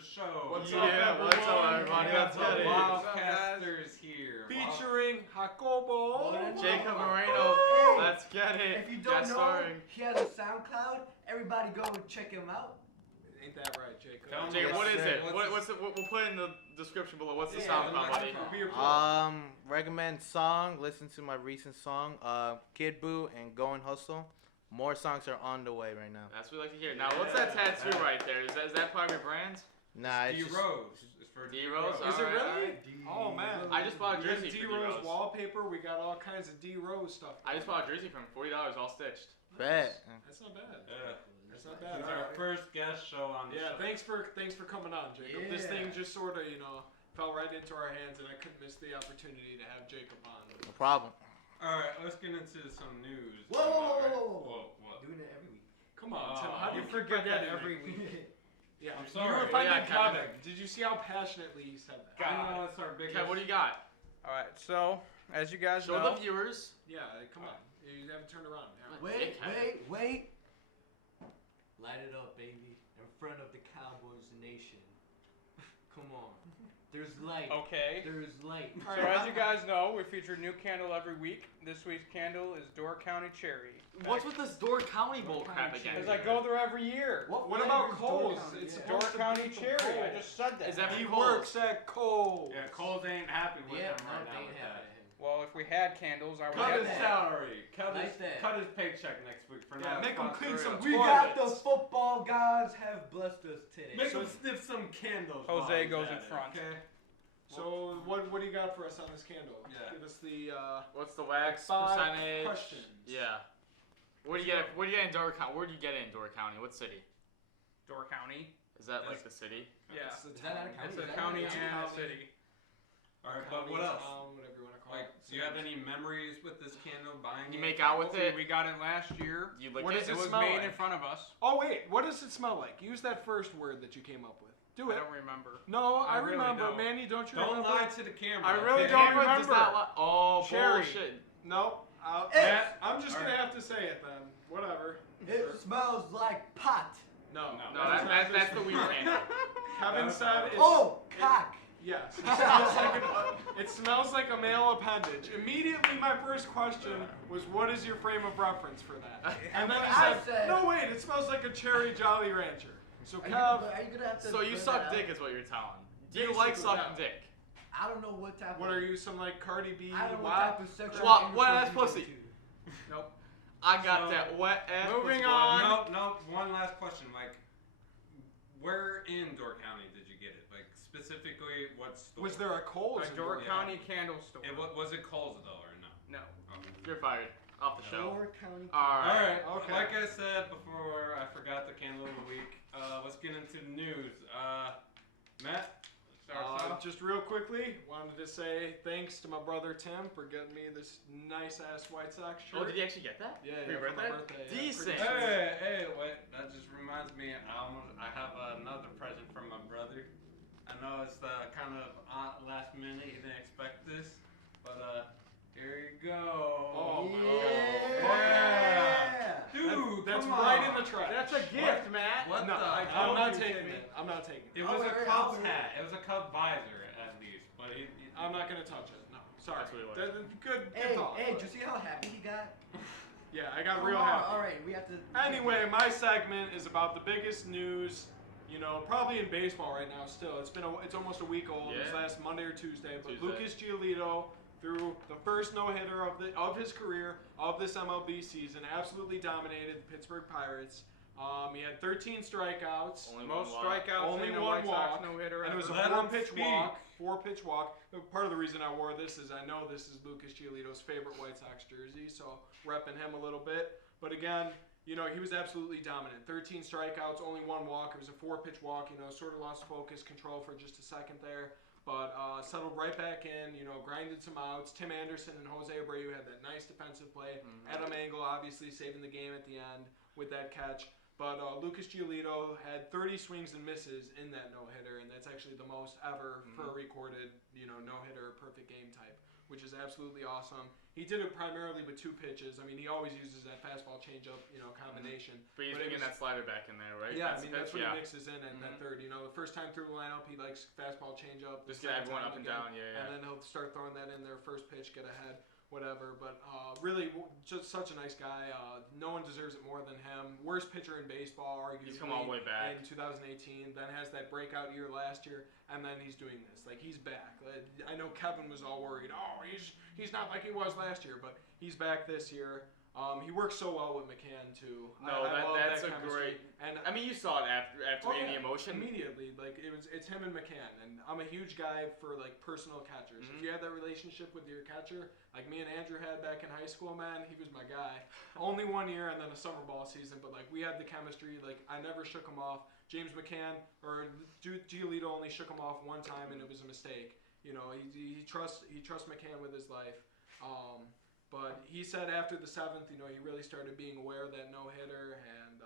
the show. What's up, everybody? Let's get it. Wildcasters here. Featuring Jacobo. Jacob Moreno. Hey, Let's get it. If you don't know, starring. he has a SoundCloud. Everybody go check him out. Ain't that right, Jacob? Jacob, what is it? We'll put it in the description below. What's the SoundCloud, buddy? Recommend song. Listen to my recent song, Kid Boo and Go and Hustle. More songs are on the way right now. That's what we like to hear. Now, what's that tattoo right there? Is that part of your brand? Nah, it's D-Rose. It's for D-Rose? Is it really? D- Oh, man. I just bought a jersey for D-Rose D-Rose. wallpaper. We got all kinds of D-Rose stuff. I just bought a jersey from $40 all stitched. Bet. That's not bad. Yeah. That's not bad. It's our first guest show on the show. Thanks for coming on, Jacob. This Yeah. thing just sort of, fell right into our hands, and I couldn't miss the opportunity to have Jacob on. No problem. All right, let's get into some news. Whoa. What? Doing it every week. Come on, Tim. How do you You forget that every every week? Yeah, I'm You sorry. were fighting Yeah, Kevin. Kevin. Did you see how passionately he said that? I know it's our biggest. Kev, what do you got? All right, so as you guys Show know, the viewers. Yeah, come on. You haven't turned around. Yeah. Wait. Light it up, baby. In front of the Cowboys nation. Come on. There's light. okay. There's light. So as you guys know, we feature a new candle every week. This week's candle is Door County Cherry. What's with this Door County bull crap again? Because I go there every year. What about Coles? It's Door supposed to County be from Cherry. I Kohl's. just said that. Is that He from Kohl's? works at Coles. Yeah, Coles ain't happy with Yeah, him right now with that. Well, if we had candles, I would Cut get his one. salary. Cut Like that. his paycheck next week for Yeah, not make him clean sponsoring some us. We got the football gods have blessed us today. Make him sniff some candles. while Jose he's goes at in it, front. Okay. So what do you got for us on this candle? Yeah. Give us the What's the wax 5 percentage? questions. Yeah. Where do you get in Door County? Where do you get it in Door County? What city? Door County. Is that like the city? Yeah. It's the Is that not a town. It's Is a that county right? and a County. city. All right, County, but what else? town, whatever you want to call Like, it. do you have any memories with this candle? Buying You it? make out with it? We got it last year. You lick What it? is It was smell made like? in front of us. Oh wait, what does it smell like? Use that first word that you came up with. Do I it. don't remember. No, I really remember. don't. Manny, don't you Don't remember? lie to the camera. I really okay? don't Cameron does remember. not li- Oh, Cherry. bullshit. No. Hey. I'm just gonna Alright. have to say it then. Whatever. It smells like pot. No. No, that's the weed candle. Kevin said it's. Oh, cock. Yes. It smells like a male appendage. Immediately, my first question was, "What is your frame of reference for that?" And then he I said, said- "No, wait, it smells like a cherry Jolly Rancher." So Are you Kev, gonna have to So you put suck that out? dick is what you're telling. Do you like Basically, sucking yeah. dick? I don't know what type what of... are you, some like Cardi B? I don't know what WAP? type of sexual What intercourse ass you pussy? into. Nope. I got So, that wet ass. moving pussy, boy. on. No. One last question, Mike. Where in Door County did you get it? Like specifically, what store? Was there a Coles? A in Door Door County candle store. Was it Coles though or no? No. Okay. You're fired. Off the show. Door County. All All right. right. Okay. Like I said before, I forgot the candle of the week. Let's get into the news. Matt. Just real quickly, wanted to say thanks to my brother Tim for getting me this nice ass White Sox shirt. Oh, did you actually get that? Yeah, For your for my birthday? birthday. Yeah, Decent. pretty sweet. Hey, wait. That just reminds me. I have another present from my brother. I know it's kind of last minute. He didn't expect this, but here you go. Oh, my Yeah. Dude, That's come right on. in the trash. That's a gift, Matt. What No, the? I'm not you taking kidding it. I'm not taking it. It was I'll a wear it, Cubs I'll wear it. hat. It was a Cub visor at least, but I'm not gonna touch it. No, sorry. That's what it was. Good Hey, thought. did you see how happy he got? Yeah, I got Come real on, happy. All right, we have to. Anyway, my segment is about the biggest news, probably in baseball right now. Still, it's almost a week old. It was Yeah. last Monday or Tuesday. But Tuesday. Lucas Giolito threw the first no-hitter of his career of this MLB season. Absolutely dominated the Pittsburgh Pirates. He had 13 strikeouts. Only Most one walk. strikeouts Only in a one White Sox walk, no-hitter And it was a ever. Let him four-pitch speak. walk. Four-pitch walk. Part of the reason I wore this is I know this is Lucas Giolito's favorite White Sox jersey, so repping him a little bit. But again, he was absolutely dominant. 13 strikeouts, only one walk. It was a four-pitch walk. Sort of lost focus, control for just a second there. But settled right back in, grinded some outs. Tim Anderson and Jose Abreu had that nice defensive play. Adam Engel obviously saving the game at the end with that catch. But Lucas Giolito had 30 swings and misses in that no-hitter, and that's actually the most ever for a recorded, no-hitter, perfect game type. which is absolutely awesome. He did it primarily with 2 pitches. I mean, he always uses that fastball changeup, combination. But he's bringing that slider back in there, right? Yeah, that's what he mixes in at that third. The first time through the lineup, he likes fastball changeup. Just get everyone up and down, And then he'll start throwing that in there first pitch, get ahead, whatever. But really, just such a nice guy. No one deserves it more than him. Worst pitcher in baseball, arguably. He's come all the way back. In 2018, then has that breakout year last year, and then he's doing this. Like, he's back. I know Kevin was all worried. Oh, he's not like he was last year, but he's back this year. He works so well with McCann too. No, that's a great. And I mean, you saw it after the emotion immediately. Like it's him and McCann, and I'm a huge guy for like personal catchers. If you had that relationship with your catcher, like me and Andrew had back in high school, man, he was my guy. Only 1 year and then a summer ball season, but like we had the chemistry. Like I never shook him off. James McCann or Giolito only shook him off one time, and it was a mistake. He trusts McCann with his life. But he said after the 7th, he really started being aware of that no-hitter, and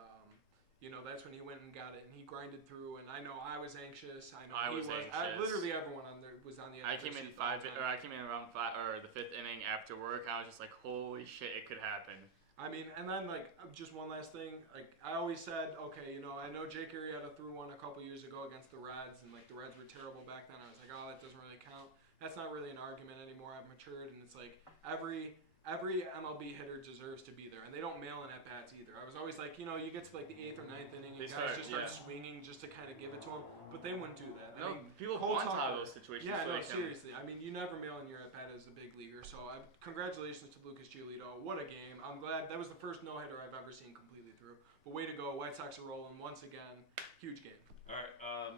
that's when he went and got it, and he grinded through. And I know I was anxious. I know he was. Anxious. Literally everyone on there was on the edge. I came in around the 5th inning after work. I was just like, holy shit, it could happen. I mean, and then like just one last thing. Like I always said, okay, I know Jake Arrieta threw one a couple years ago against the Reds, and like the Reds were terrible back then. I was like, oh, that doesn't really count. That's not really an argument anymore. I've matured, and it's like every MLB hitter deserves to be there, and they don't mail in at bats either. I was always like, you get to like the 8th or 9th inning, and guys just start swinging just to kind of give it to them, but they wouldn't do that. No, people bunt out of those situations. Yeah, no, seriously. I mean, you never mail in your at bat as a big leaguer. So, congratulations to Lucas Giolito. What a game! I'm glad that was the first no hitter I've ever seen completely through. But way to go, White Sox are rolling once again. Huge game. All right,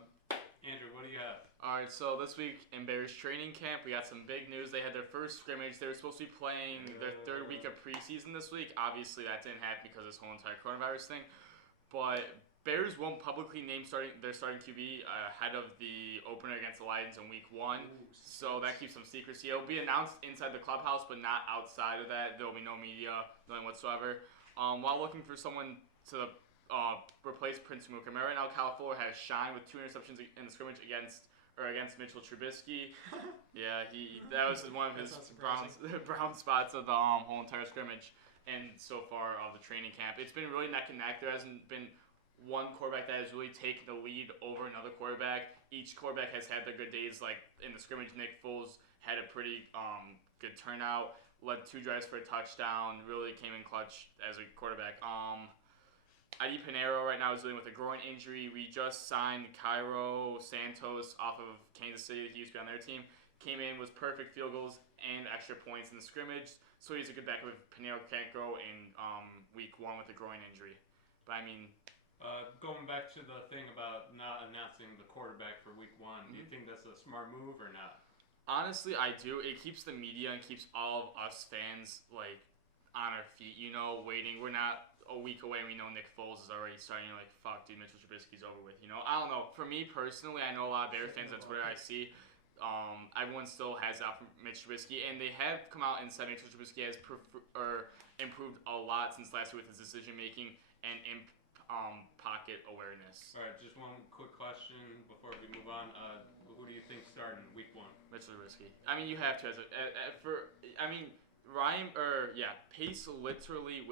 Andrew, what do you have? All right, so this week in Bears training camp, we got some big news. They had their first scrimmage. They were supposed to be playing their 3rd week of preseason this week. Obviously, that didn't happen because of this whole entire coronavirus thing. But Bears won't publicly name their starting QB ahead of the opener against the Lions in week 1. So that keeps some secrecy. It'll be announced inside the clubhouse, but not outside of that. There will be no media, nothing whatsoever. While looking for someone to replace Prince Amuka. Right now, Kyle Fuller has shined with 2 interceptions in the scrimmage against Mitchell Trubisky. Yeah, that was one of his brown spots of the whole entire scrimmage and so far of the training camp. It's been really neck and neck. There hasn't been one quarterback that has really taken the lead over another quarterback. Each quarterback has had their good days. Like in the scrimmage, Nick Foles had a pretty good turnout, led 2 drives for a touchdown, really came in clutch as a quarterback. Eddie Pinheiro right now is dealing with a groin injury. We just signed Cairo Santos off of Kansas City. He used to be on their team. Came in with perfect field goals and extra points in the scrimmage. So he's a good backup if Pinheiro can't go in week 1 with a groin injury. But I mean... going back to the thing about not announcing the quarterback for week 1, do you think that's a smart move or not? Honestly, I do. It keeps the media and keeps all of us fans like on our feet, waiting. We're not a week away and we know Nick Foles is already starting. You're like, fuck, dude, Mitchell Trubisky's over with. I don't know. For me personally, I know a lot of Bears fans on Twitter I see. Everyone still has out for Mitch Trubisky, and they have come out and said Mitchell Trubisky has improved a lot since last year with his decision making and pocket awareness. All right, just one quick question before we move on. Who do you think starting week 1? Mitchell Trubisky. I mean, you have to. Pace literally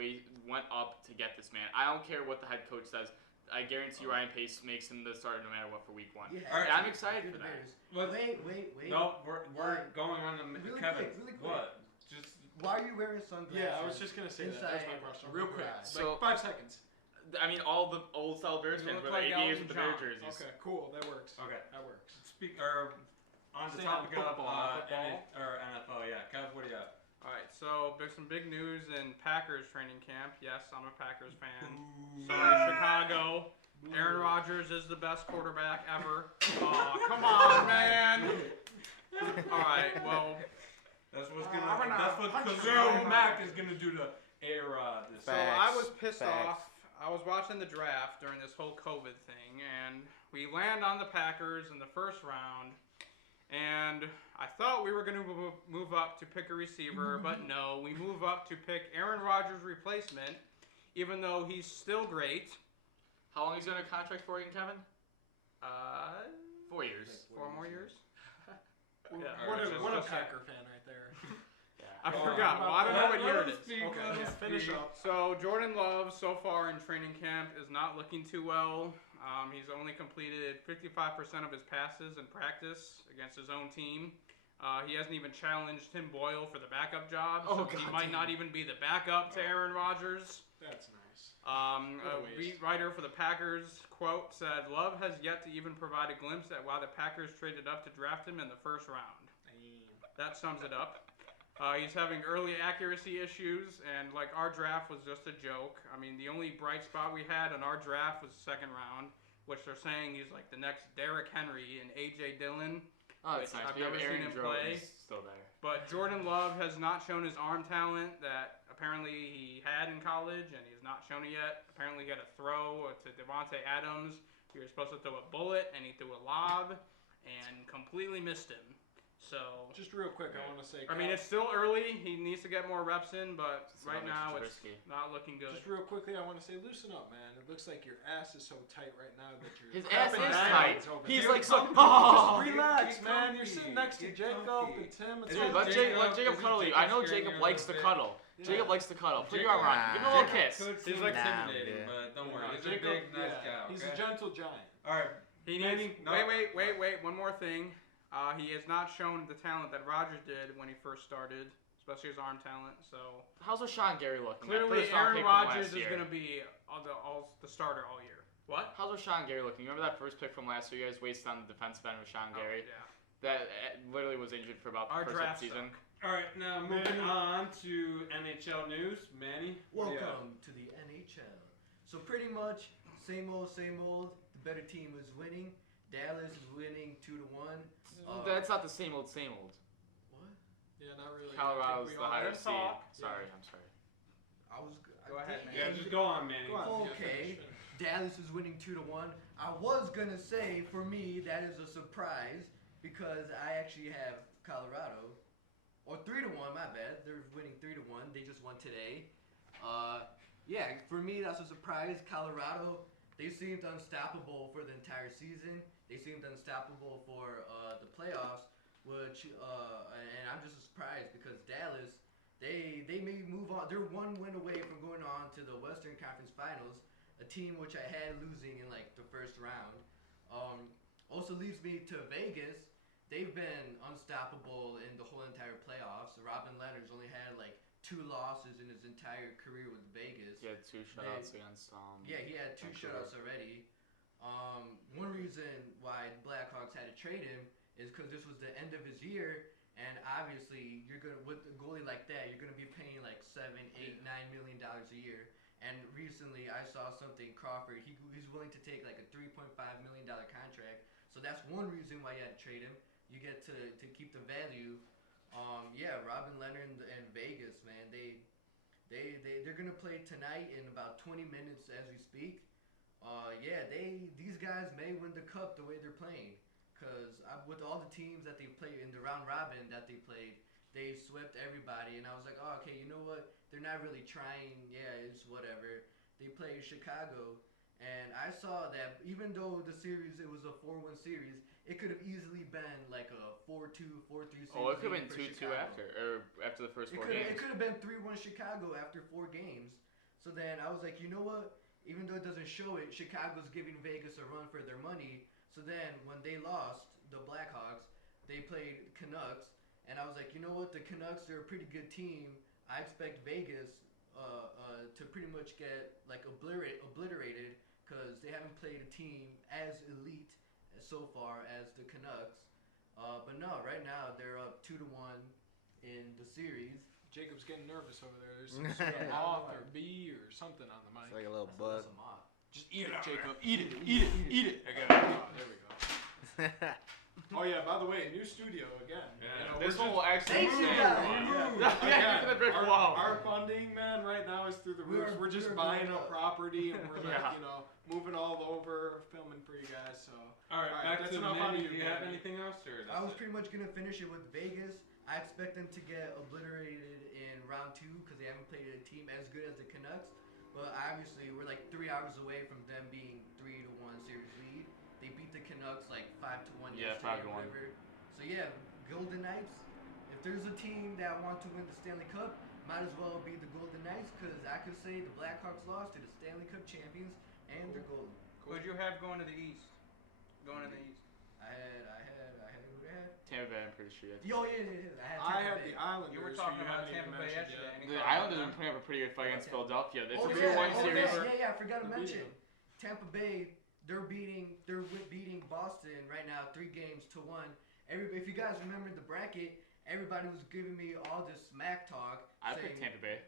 went up to get this man. I don't care what the head coach says. I guarantee Ryan Pace makes him the starter no matter what for week 1. Yeah, all right, I'm excited for that. Wait. No, we're going on to Kevin. Really quick. What? Just why are you wearing sunglasses? Yeah, I was just gonna say that. That's my question. Real quick, so 5 seconds. I mean, all the old style Bears fans were like 80 years with the Bears jerseys. Okay, cool. That works. Okay, that works. On the topic of NFL, yeah. Kev, what do you have? All right, so there's some big news in Packers training camp. Yes, I'm a Packers fan. Sorry, Chicago. Aaron Rodgers is the best quarterback ever. Oh, come on, man. All right, well, that's what Khalil Mack is gonna do to A-Rod. So I was pissed off. I was watching the draft during this whole COVID thing, and we land on the Packers in the first round. And I thought we were going to move up to pick a receiver, but no, we move up to pick Aaron Rodgers' replacement, even though he's still great. How long is he on a contract for again, Kevin? 4 years. 4 more years? What a Packer fan right there. I forgot. Well, I don't know what year it is. Okay, yeah, finish up. So Jordan Love so far in training camp is not looking too well. He's only completed 55% of his passes in practice against his own team. He hasn't even challenged Tim Boyle for the backup job, so he might not even be the backup to Aaron Rodgers. That's nice. A beat writer for the Packers, quote, said, Love has yet to even provide a glimpse at why the Packers traded up to draft him in the first round. That sums it up. He's having early accuracy issues, and like our draft was just a joke. I mean, the only bright spot we had in our draft was the second round, which they're saying he's like the next Derrick Henry and A.J. Dillon. Oh, that's nice. I've never seen him play. Still there. But Jordan Love has not shown his arm talent that apparently he had in college, and he's not shown it yet. Apparently he had a throw to Devontae Adams. He was supposed to throw a bullet, and he threw a lob, and completely missed him. So just real quick, I want to say. I mean, it's still early. He needs to get more reps in, but right now it's not looking good. Just real quickly, I want to say, loosen up, man. It looks like your ass is so tight right now that you're. His ass is tight. He's like so. Just relax, man. You're sitting next to Jacob and Tim. Let Jacob cuddle you. I know Jacob likes to cuddle. Jacob likes to cuddle. Put your arm around him. Give him a little kiss. He's like intimidating, but don't worry. He's a big, nice guy. He's a gentle giant. All right. Wait. One more thing. He has not shown the talent that Rodgers did when he first started, especially his arm talent. So how's Rashawn Gary looking? Clearly, Aaron Rodgers is going to be the starter all year. What? How's Rashawn Gary looking? Remember that first pick from last year? You guys wasted on the defensive end, Rashawn Gary. Yeah. That literally was injured for about the first half season. All right, now moving on to NHL news. Manny, welcome to the NHL. So pretty much same old. The better team is winning. Dallas is winning 2-1. That's not the same old. What? Yeah, not really. Colorado's the higher seed. Sorry, I'm sorry. Go ahead, man. Yeah, just go on, Manny. Okay. Dallas is winning 2-1. I was gonna say for me that is a surprise because I actually have Colorado, or 3-1. My bad. They're winning 3-1. They just won today. Yeah, for me that's a surprise. Colorado, they seemed unstoppable for the entire season. They seemed unstoppable for the playoffs, which and I'm just surprised because Dallas, they may move on. They're one win away from going on to the Western Conference Finals, a team which I had losing in like the first round. Also leads me to Vegas. They've been unstoppable in the whole entire playoffs. Robin Leonard's only had like 2 losses in his entire career with Vegas. He had 2 shutouts against. Yeah, he had 2 shutouts already. One reason why the Blackhawks had to trade him is because this was the end of his year, and obviously you're gonna with a goalie like that, you're gonna be paying like $7, $8, $9 million a year. And recently I saw something Crawford. He's willing to take like a $3.5 million contract. So that's one reason why you had to trade him. You get to keep the value. Yeah, Robin Leonard and Vegas, man, they're gonna play tonight in about 20 minutes as we speak. Yeah, these guys may win the cup the way they're playing, cause with all the teams that they played in the round robin that they played, they swept everybody, and I was like, oh, okay, you know what? They're not really trying. Yeah, it's whatever. They played Chicago, and I saw that even though the series it was a 4-1 series, it could have easily been like a 4-2, 4-3 series. Oh, it could have been 2-2 after the first 4 games. It could have been 3-1 Chicago after 4 games. So then I was like, you know what? Even though it doesn't show it, Chicago's giving Vegas a run for their money. So then when they lost, the Blackhawks, they played Canucks. And I was like, you know what? The Canucks, they're a pretty good team. I expect Vegas to pretty much get like obliterated because they haven't played a team as elite so far as the Canucks. But no, right now they're up 2-1 in the series. Jacob's getting nervous over there. There's some sort of moth or bee or something on the mic. It's like a little bug. Just eat it, Jacob. Eat it. There we go. Oh yeah, by the way, new studio again. Yeah. This one will actually move. Our funding, man, right now is through the roof. We're just buying a property and we're like, moving all over, filming for you guys. So all right, back to Manny. Do you have anything else? Or I was pretty much gonna finish it with Vegas. I expect them to get obliterated in round 2 because they haven't played a team as good as the Canucks. But obviously, we're like 3 hours away from them being 3-1 series lead. They beat the Canucks like 5-1 yesterday or whatever. So yeah, Golden Knights, if there's a team that wants to win the Stanley Cup, might as well be the Golden Knights, because I could say the Blackhawks lost to the Stanley Cup champions, and they're golden. Who'd you have going to the East? Going in the East. I had who I had? Tampa Bay, I'm pretty sure. I I had Tampa have Bay. the Islanders. You were who talking you about haven't even Tampa Bay mentioned yesterday. yet. Any The comment on Islanders have that? been putting up a pretty good fight against Okay. Philadelphia. It's Oh, a yeah, 3-1 oh, series. yeah, I forgot to They're mention. beating Tampa Bay, they're beating Boston right now 3-1. If you guys remember the bracket, everybody was giving me all this smack talk. I saying, picked Tampa Bay.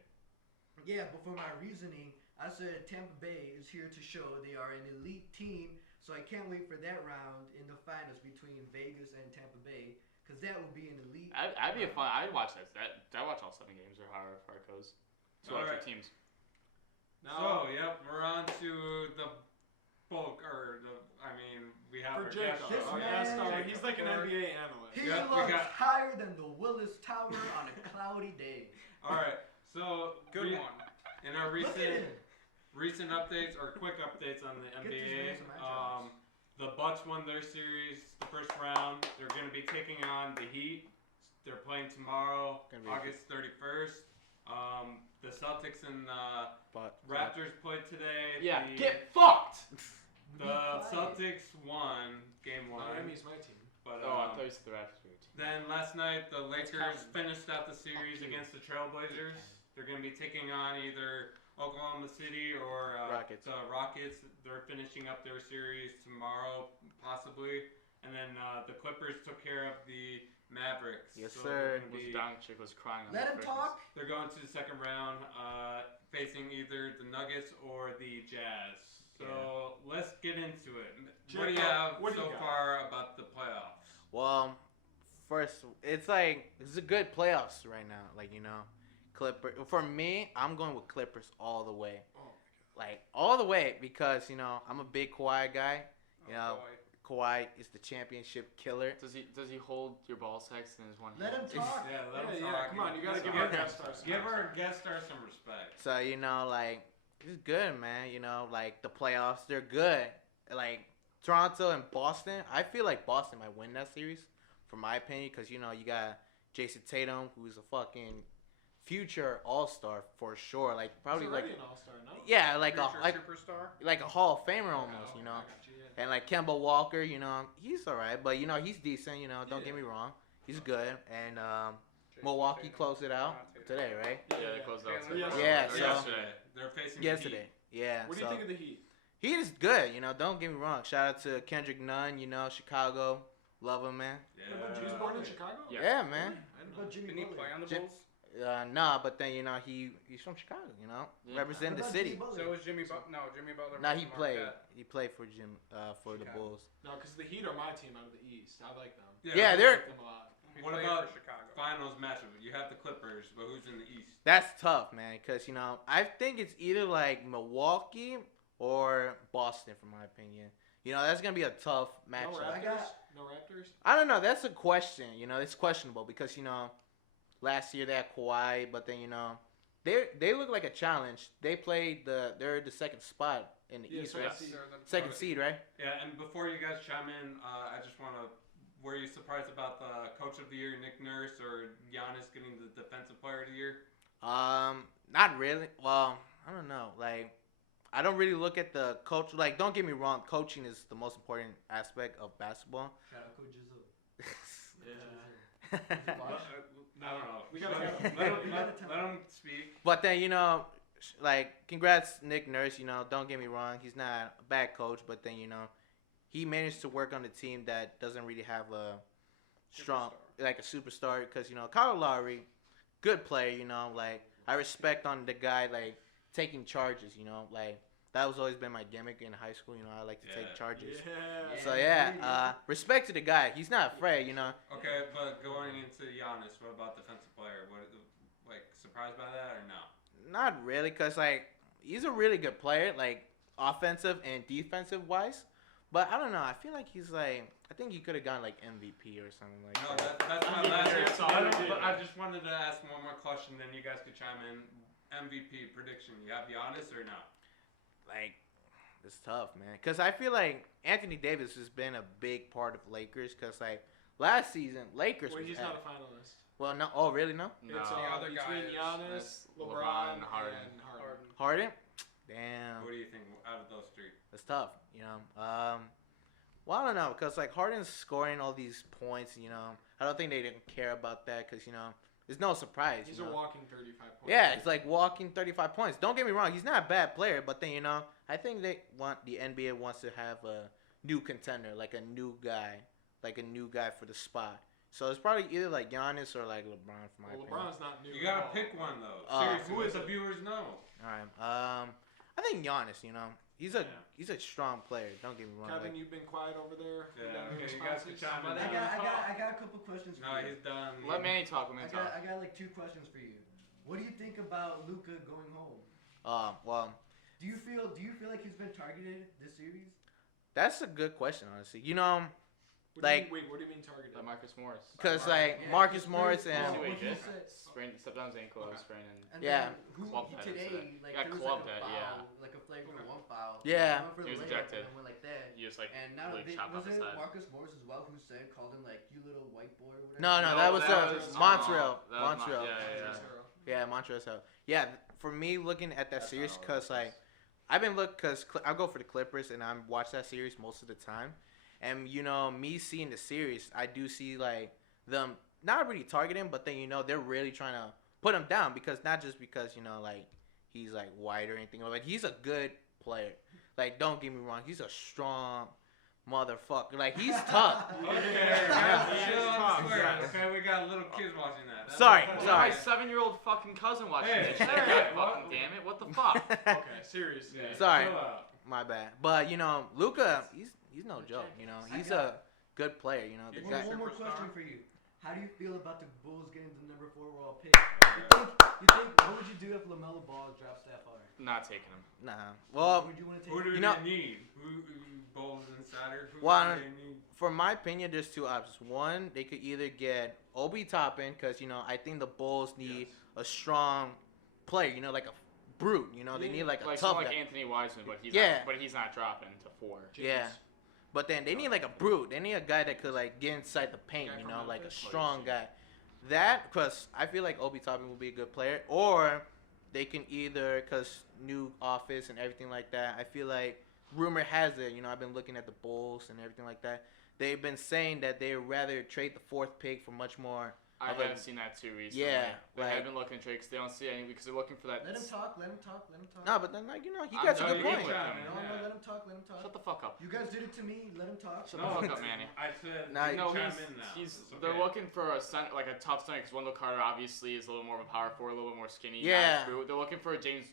Yeah, but for my reasoning, I said Tampa Bay is here to show they are an elite team, so I can't wait for that round in the finals between Vegas and Tampa Bay, because that would be an elite. I'd be a fun. I'd watch that. I'd watch all 7 games or however far it goes. To watch your teams. So, yep, we're on to the bulk, we have For our Jacob. guest This Our man- guest star. He's like an NBA analyst. He Yep, we looks got- higher than the Willis Tower on a cloudy day. All right, so Good one. in our Look at him. recent updates or quick updates on the Get these NBA. man some matchups. The Bucks won their series, the first round. They're going to be taking on the Heat. They're playing tomorrow, Gonna be August 31st. The Celtics and But Raptors played today. Yeah, The, get fucked. the Be quiet. Celtics won game 1. Miami's my team. But Oh, I thought you said the Raptors were your team. then last night, the Lakers counting. finished out the series Fuck you. against the Trailblazers. They're going to be taking on either Oklahoma City or Rockets. the Rockets. They're finishing up their series tomorrow, possibly. And then the Clippers took care of the Mavericks. Yes, So sir. they're gonna Was be- Doncic was crying on Let the him Christmas. talk. They're going to the second round, facing either the Nuggets or the Jazz. So let's get into it. What do you Jacob, have what do you so got? far about the playoffs? Well, first, it's a good playoffs right now. Clipper. For me, I'm going with Clippers all the way. Oh All the way because I'm a big Kawhi guy. You Oh, know, boy. Kawhi is the championship killer. Does he hold your ball sacks in his one Let hand? him talk. Yeah, let Yeah, him yeah, talk. come on, you gotta give Give our her- guest star some Give our respect. guest star some respect. So it's good, man. The playoffs, they're good. Toronto and Boston. I feel like Boston might win that series, for my opinion, because you got Jason Tatum, who's a fucking future All-Star for sure. Probably He's already an all-star, no? yeah, Future superstar. like a Hall of Famer almost, I got you, yeah. And Kemba Walker, he's alright, but he's decent. Don't get me wrong, he's good. And Milwaukee closed it out today, right? Yeah, they closed out. Yeah, today. Yeah, Or so- yesterday. They're facing the Yesterday, yeah. What do you think of the Heat? He is good, don't get me wrong. Shout out to Kendrick Nunn, Chicago. Love him, man. Heat. He was born in Chicago? Yeah. Yeah, man. I didn't know. But Jimmy Didn't he Butler? play on the Jim- Bulls? Nah, but then he's from Chicago, Yeah. represent What the about city. Jimmy Butler? So was Jimmy Butler. No, Jimmy Butler. Nah, was he from played. Marquette. He played for for the Chicago. Bulls. No, because the Heat are my team out of the East. I like them. Yeah, I they're like them a lot. He What played about for Chicago? Finals matchup? You have the Clippers, but who's in the East? that's tough, man. Cause I think it's either Milwaukee or Boston, for my opinion. That's gonna be a tough No matchup. Raptors? No Raptors? I don't know. That's a question. It's questionable because last year they had Kawhi, but then they look like a challenge. They're the second spot in the Yeah, East, second right? seed. Second seed, right? Yeah, and before you guys chime in, I just want to. Were you surprised about the Coach of the Year, Nick Nurse, or Giannis getting the Defensive Player of the Year? Not really. Well, I don't know. I don't really look at the coach. Don't get me wrong. Coaching is the most important aspect of basketball. Shout out Coach Jizzle. I don't know. We gotta let, have- let him speak. But then congrats Nick Nurse. Don't get me wrong. He's not a bad coach, but then he managed to work on a team that doesn't really have a strong a superstar. Because Kyle Lowry, good player. I respect on the guy taking charges. That was always been my gimmick in high school. I like to take charges. Yeah. So yeah, respect to the guy. He's not afraid. Okay, but going into Giannis, what about Defensive Player? Surprised by that or no? Not really, cause he's a really good player, offensive and defensive wise. But I don't know. I feel like he's I think he could have gone MVP or something like No, that. that's my I'm last very question. sorry. But I just wanted to ask one more question, then you guys could chime in. MVP prediction. You have Giannis or no? It's tough, man. Cause I feel like Anthony Davis has been a big part of Lakers. Cause last season Lakers Wait, was he's at- not a finalist. Well, no. Oh, really? No. No. It's The other between guy is- Giannis, That's LeBron, LeBron, Harden. and Harden. Harden. Damn. Who do you think out of those three? It's tough. Well, I don't know, because like Harden's scoring all these points. I don't think they didn't care about that because it's no surprise. He's you a know? walking 35 points. Yeah, it's like walking 35 points. Don't get me wrong, he's not a bad player, but then I think the NBA wants to have a new contender, like a new guy for the spot. So it's probably either like Giannis or like LeBron for my opinion. LeBron's not new. You at gotta all. pick one though. Uh, Seriously, who let is the it? viewers know. All right. I think Giannis. He's a strong player. Don't get me wrong. Kevin, like, you've been quiet over there. Yeah, You got any okay, you guys can responses? chime in. I got a couple questions for No, you. he's done. Let Manny talk. Let I Manny talk. got like 2 questions for you. What do you think about Luka going home? well, Do you feel like he's been targeted this series? that's a good question, honestly. What do you like- mean- wait, what do you mean targeted? Like Marcus Morris. Because like Yeah, Marcus he's Morris very- and See what he what he did? said. Stepped on his ankle, Okay. sprained, and And Yeah. then who Clubbed that today, incident. like Got there was clubbed like a at, foul, yeah. like a flagrant 1 foul. Yeah. He went for the He was layup ejected. and went like that. he just like And now really they, chopped off was his it head. Marcus Morris as well who said called him like you little white boy or whatever? no, that was Montreal. that was Montreal. yeah. Yeah, Montreal. Yeah, for me looking at that That's series, not because all it like I've been because I go for the Clippers and I watch that series most of the time, and me seeing the series, I do see like them not really targeting, but then they're really trying to put him down because not just because like he's like white or anything, like he's a good player. Like don't get me wrong, he's a strong motherfucker. Like he's tough. Okay, guys, chill on the square. Okay, we got little kids watching that. That's Sorry, okay. sorry. My 7-year-old fucking cousin watching Hey, this shit. hey, God what- fucking damn it! What the fuck? Okay, seriously. Yeah, Sorry. chill out. My bad. But Luka, he's no joke. He's a good player. The He's guy. One more Superstar. question for you. How do you feel about the Bulls getting the number 4 overall pick? You think what would you do if LaMelo Ball drops that far? Not taking him. Nah. Well, Would you want to take? Who do You they know- need? Who Bulls insider? Who Well, do they need? for my opinion, there's 2 options. One, they could either get Obi Toppin, because I think the Bulls need a strong player. Like a brute. They need like a Like tough someone like guy. Anthony Wiseman, but he's Yeah. not, but he's not dropping to 4. Yeah. But then they need like a brute. They need a guy that could like get inside the paint. Guy from Like a Memphis? strong guy. That, because I feel like Obi Toppin will be a good player, or they can either, because new office and everything like that, I feel like rumor has it, I've been looking at the Bulls and everything like that, they've been saying that they'd rather trade the 4th pick for much more. I of a- haven't seen that too recently. Yeah, they like- have been looking to trade because they don't see any because they're looking for that. Let him talk. Let him talk. Let him talk. No, but then like he I'm got some done good with points. him. No, let him talk. Let him talk. Shut the fuck up. You guys did it to me. Let him talk. Shut No, the fuck up, Manny. I said Nah, you No, chime he's, in now. he's It's they're okay. looking for a center, like a tough center because Wendell Carter obviously is a little more of a power forward, a little bit more skinny. Yeah. Not as brute. They're looking for a James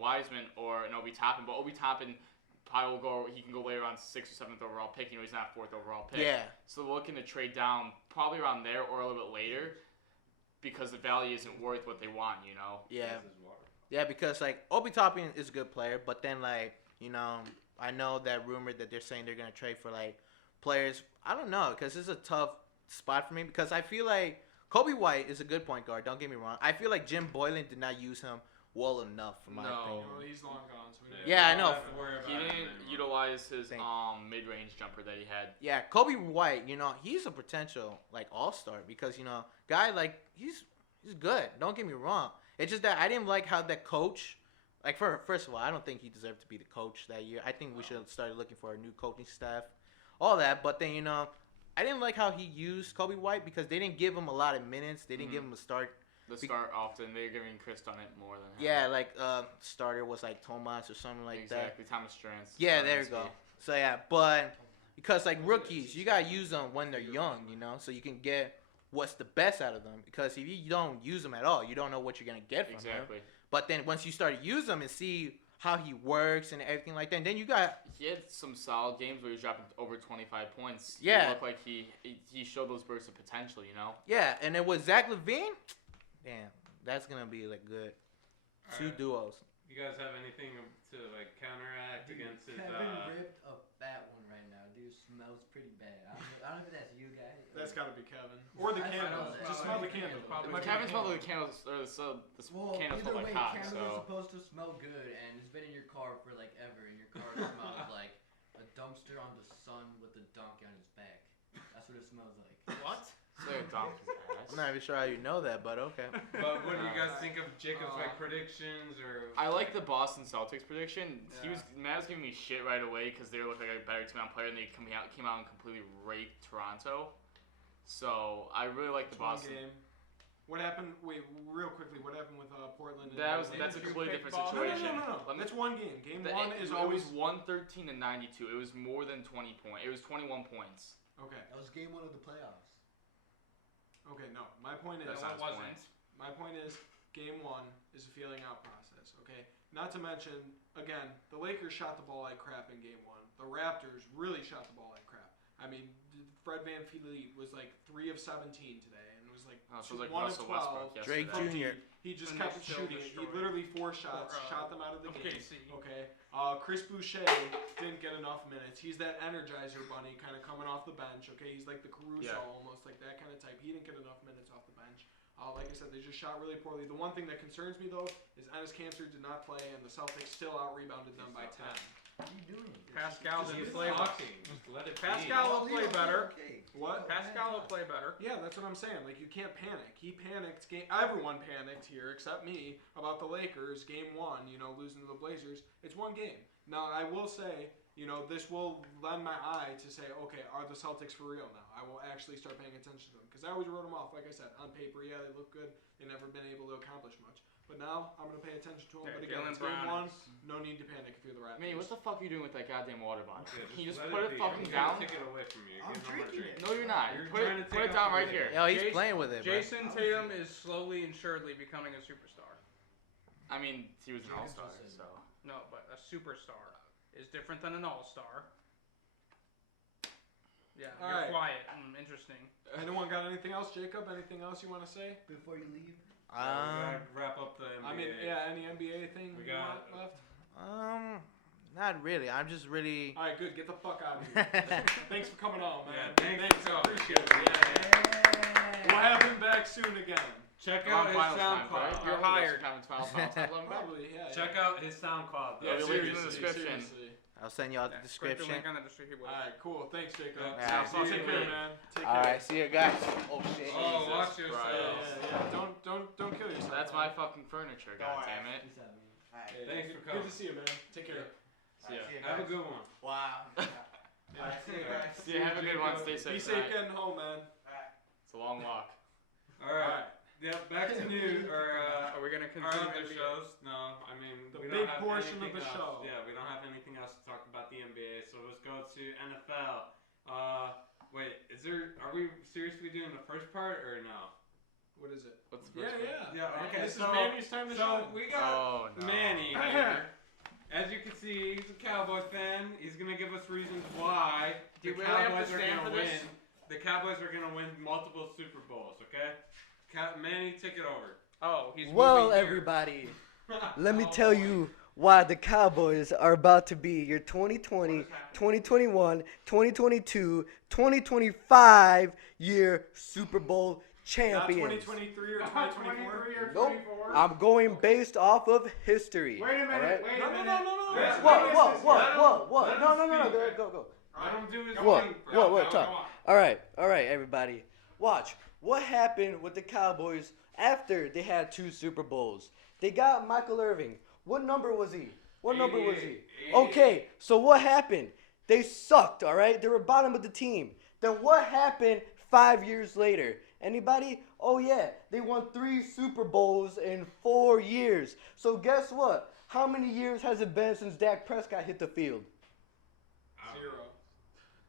Wiseman or an Obi Toppin, but Obi Toppin probably will go. He can go later on 6th or 7th overall pick. He's not 4th overall pick. Yeah. So they're looking to trade down probably around there or a little bit later because the value isn't worth what they want. Yeah. This is water. Yeah, because like Obi Toppin is a good player, but then like I know that rumor that they're saying they're gonna trade for like players. I don't know, because it's a tough spot for me because I feel like Kobe White is a good point guard. Don't get me wrong. I feel like Jim Boylan did not use him well enough for my No. opinion. Well, he's long gone, so we don't Yeah, I we know. don't have to worry about He it didn't anymore. utilize his Thank- mid-range jumper that he had. Yeah, Kobe White, he's a potential like all-star because guy like he's good. Don't get me wrong. It's just that I didn't like how that coach, like first of all, I don't think he deserved to be the coach that year. I think we should have started looking for a new coaching staff, all that. But then I didn't like how he used Kobe White because they didn't give him a lot of minutes. They didn't give him a start. The start often they're giving Chris Dunnett more than him. Yeah, like starter was like Tomas or something like that. exactly. Thomas Strance. Yeah, there you go. So yeah, but because like rookies, you gotta use them when they're young, so you can get what's the best out of them. Because if you don't use them at all, you don't know what you're gonna get from them. Exactly. But then once you start to use them and see how he works and everything like that, and then you got He had some solid games where he was dropping over 25 points. Yeah. He looked like he showed those bursts of potential. yeah, and then with Zach LaVine, damn, that's gonna be like good. Two Alright. duos. You guys have anything to like counteract Dude, against his? Kevin ripped a fat one right now. Dude, smells pretty bad. I don't know if that's you guys. That's got to be Kevin. Or the I candles. know, Just it's smell the probably candles. Probably It might be Kevin the smelled like candles. candles, or the Well, candles either smelled way, like cock. candles So are supposed to smell good, and it's been in your car for like ever, and your car smells like a dumpster on the sun with a donkey on his back. That's what it smells like. What? it's like a donkey's ass. I'm not even sure how you know that, but okay. But what do you guys think of Jacob's predictions or? I like the Boston Celtics prediction. Yeah. Matt was giving me shit right away because they looked like a better team on player, and they came out and completely raped Toronto. So I really like the Boston. Game. What happened? Wait, real quickly. What happened with Portland? That's a completely different situation. No. That's one game. Game one is it always was 113 to 92. It was more than 20 points. It was 21 points. Okay. That was game 1 of the playoffs. Okay. No. My point is. That's not his wasn't. point. My point is, game 1 is a feeling out process. Okay. Not to mention, again, the Lakers shot the ball like crap in game 1. The Raptors really shot the ball like crap. I mean, Fred VanVleet was like 3 of 17 today, and was like So it was like 1 of Russell 12. Westbrook Drake yesterday. Jr. He just And kept they still shooting it. He destroyed. literally 4 shots, shot them out of the game. OKC. Okay. Chris Boucher didn't get enough minutes. He's that Energizer bunny kind of coming off the bench. Okay. He's like the Caruso almost, like that kind of type. He didn't get enough minutes off the bench. Like I said, they just shot really poorly. The one thing that concerns me though is Enes Kanter did not play, and the Celtics still out-rebounded them by 10. What are you doing? Pascal Just didn't keep play. talking. Just let it be. Pascal will play better. Okay. What? Pascal will play better. Yeah, that's what I'm saying. Like, you can't panic. He panicked. Everyone panicked here except me about the Lakers. Game 1, losing to the Blazers. It's one game. Now, I will say, this will lend my eye to say, okay, are the Celtics for real now? I will actually start paying attention to them. Because I always wrote them off. Like I said, on paper, yeah, they look good. They've never been able to accomplish much. But now, I'm going to pay attention to them. Yeah, But again, Jaylen it's game Brown 1. No need to panic if you're the Raptors. Man, what the fuck are you doing with that goddamn water bottle? Yeah, Can you just let put it be. fucking I'm trying down? to take it away from you. I'm Give him a drinking drink. it. No, you're not. You're Put trying to it take down out right the here. Yo, he's Jason- playing with it, bro. Jason Tatum is slowly and surely becoming a superstar. I mean, he was an Jacobs all-star, was in. so. No, but a superstar is different than an all-star. Yeah, All you're right. quiet. Interesting. Anyone got anything else, Jacob? Anything else you want to say? Before you leave. We gotta wrap up the NBA. I mean, yeah, any NBA thing We you got- want left? Not really. I'm just really. All right, good. Get the fuck out of here. Thanks for coming on, man. Yeah, thanks for coming. Appreciate it. Yeah. We'll have him back soon again. Check We're out on his finals time, right? SoundCloud. You're Western hired. Conference Finals, let him back. Probably, yeah. Check out his SoundCloud. Yeah, There'll be a link in the seriously, description. seriously. I'll send you out the Yeah, click description. The link on the description. All right, cool. Thanks, Jacob. Yeah. See you, take care, man. Take All care. right, see you guys. Oh shit. Oh, watch Jesus yourself. Yeah. Don't kill yourself. That's my fucking furniture, Don't goddammit. Peace out, man. Yeah, Thanks for Good coming. to see you, man. Take care. See ya. Have a good one. Wow. Yeah. See you guys. See ya, have a good one. Stay Be safe safe tonight. getting home, man. It's a long walk. All right. Yeah, back to news Are we gonna our continue other NBA? shows. No, I mean The we big don't have portion of anything the else. show. Yeah, we don't have anything else to talk about the NBA. So let's go to NFL. Wait, are we seriously doing the first part or no? What is it? What's the Yeah, first yeah. Yeah, okay, This so- is Manny's time to So shine. we one? got Oh, no. Manny here. As you can see, he's a Cowboys fan. He's gonna give us reasons why Do the you really have to Cowboys are stand gonna for this? win. The Cowboys are gonna win multiple Super Bowls. Okay, Manny, take it over. Oh, he's Well, moving here. everybody, let me Oh, tell boy. you why the Cowboys are about to be your 2020, 2021, 2022, 2025 year Super Bowl Not champions. 2023 or 2024. Nope. I'm going based off of history. Wait a minute. all right? Wait No, a no, minute. no, no, no. Let- What? let What? him- What? let him- What? What? let No, him no, no, no. speak. Go. Let him do his What? thing. What? Go Talk. on. All right, everybody. Watch. What happened with the Cowboys after they had 2 Super Bowls? They got Michael Irving. What number was he? What number was he? 88. Okay, so what happened? They sucked, all right? They were bottom of the team. Then what happened 5 years later? Anybody? Oh, yeah. They won 3 Super Bowls in 4 years. So guess what? How many years has it been since Dak Prescott hit the field? 0.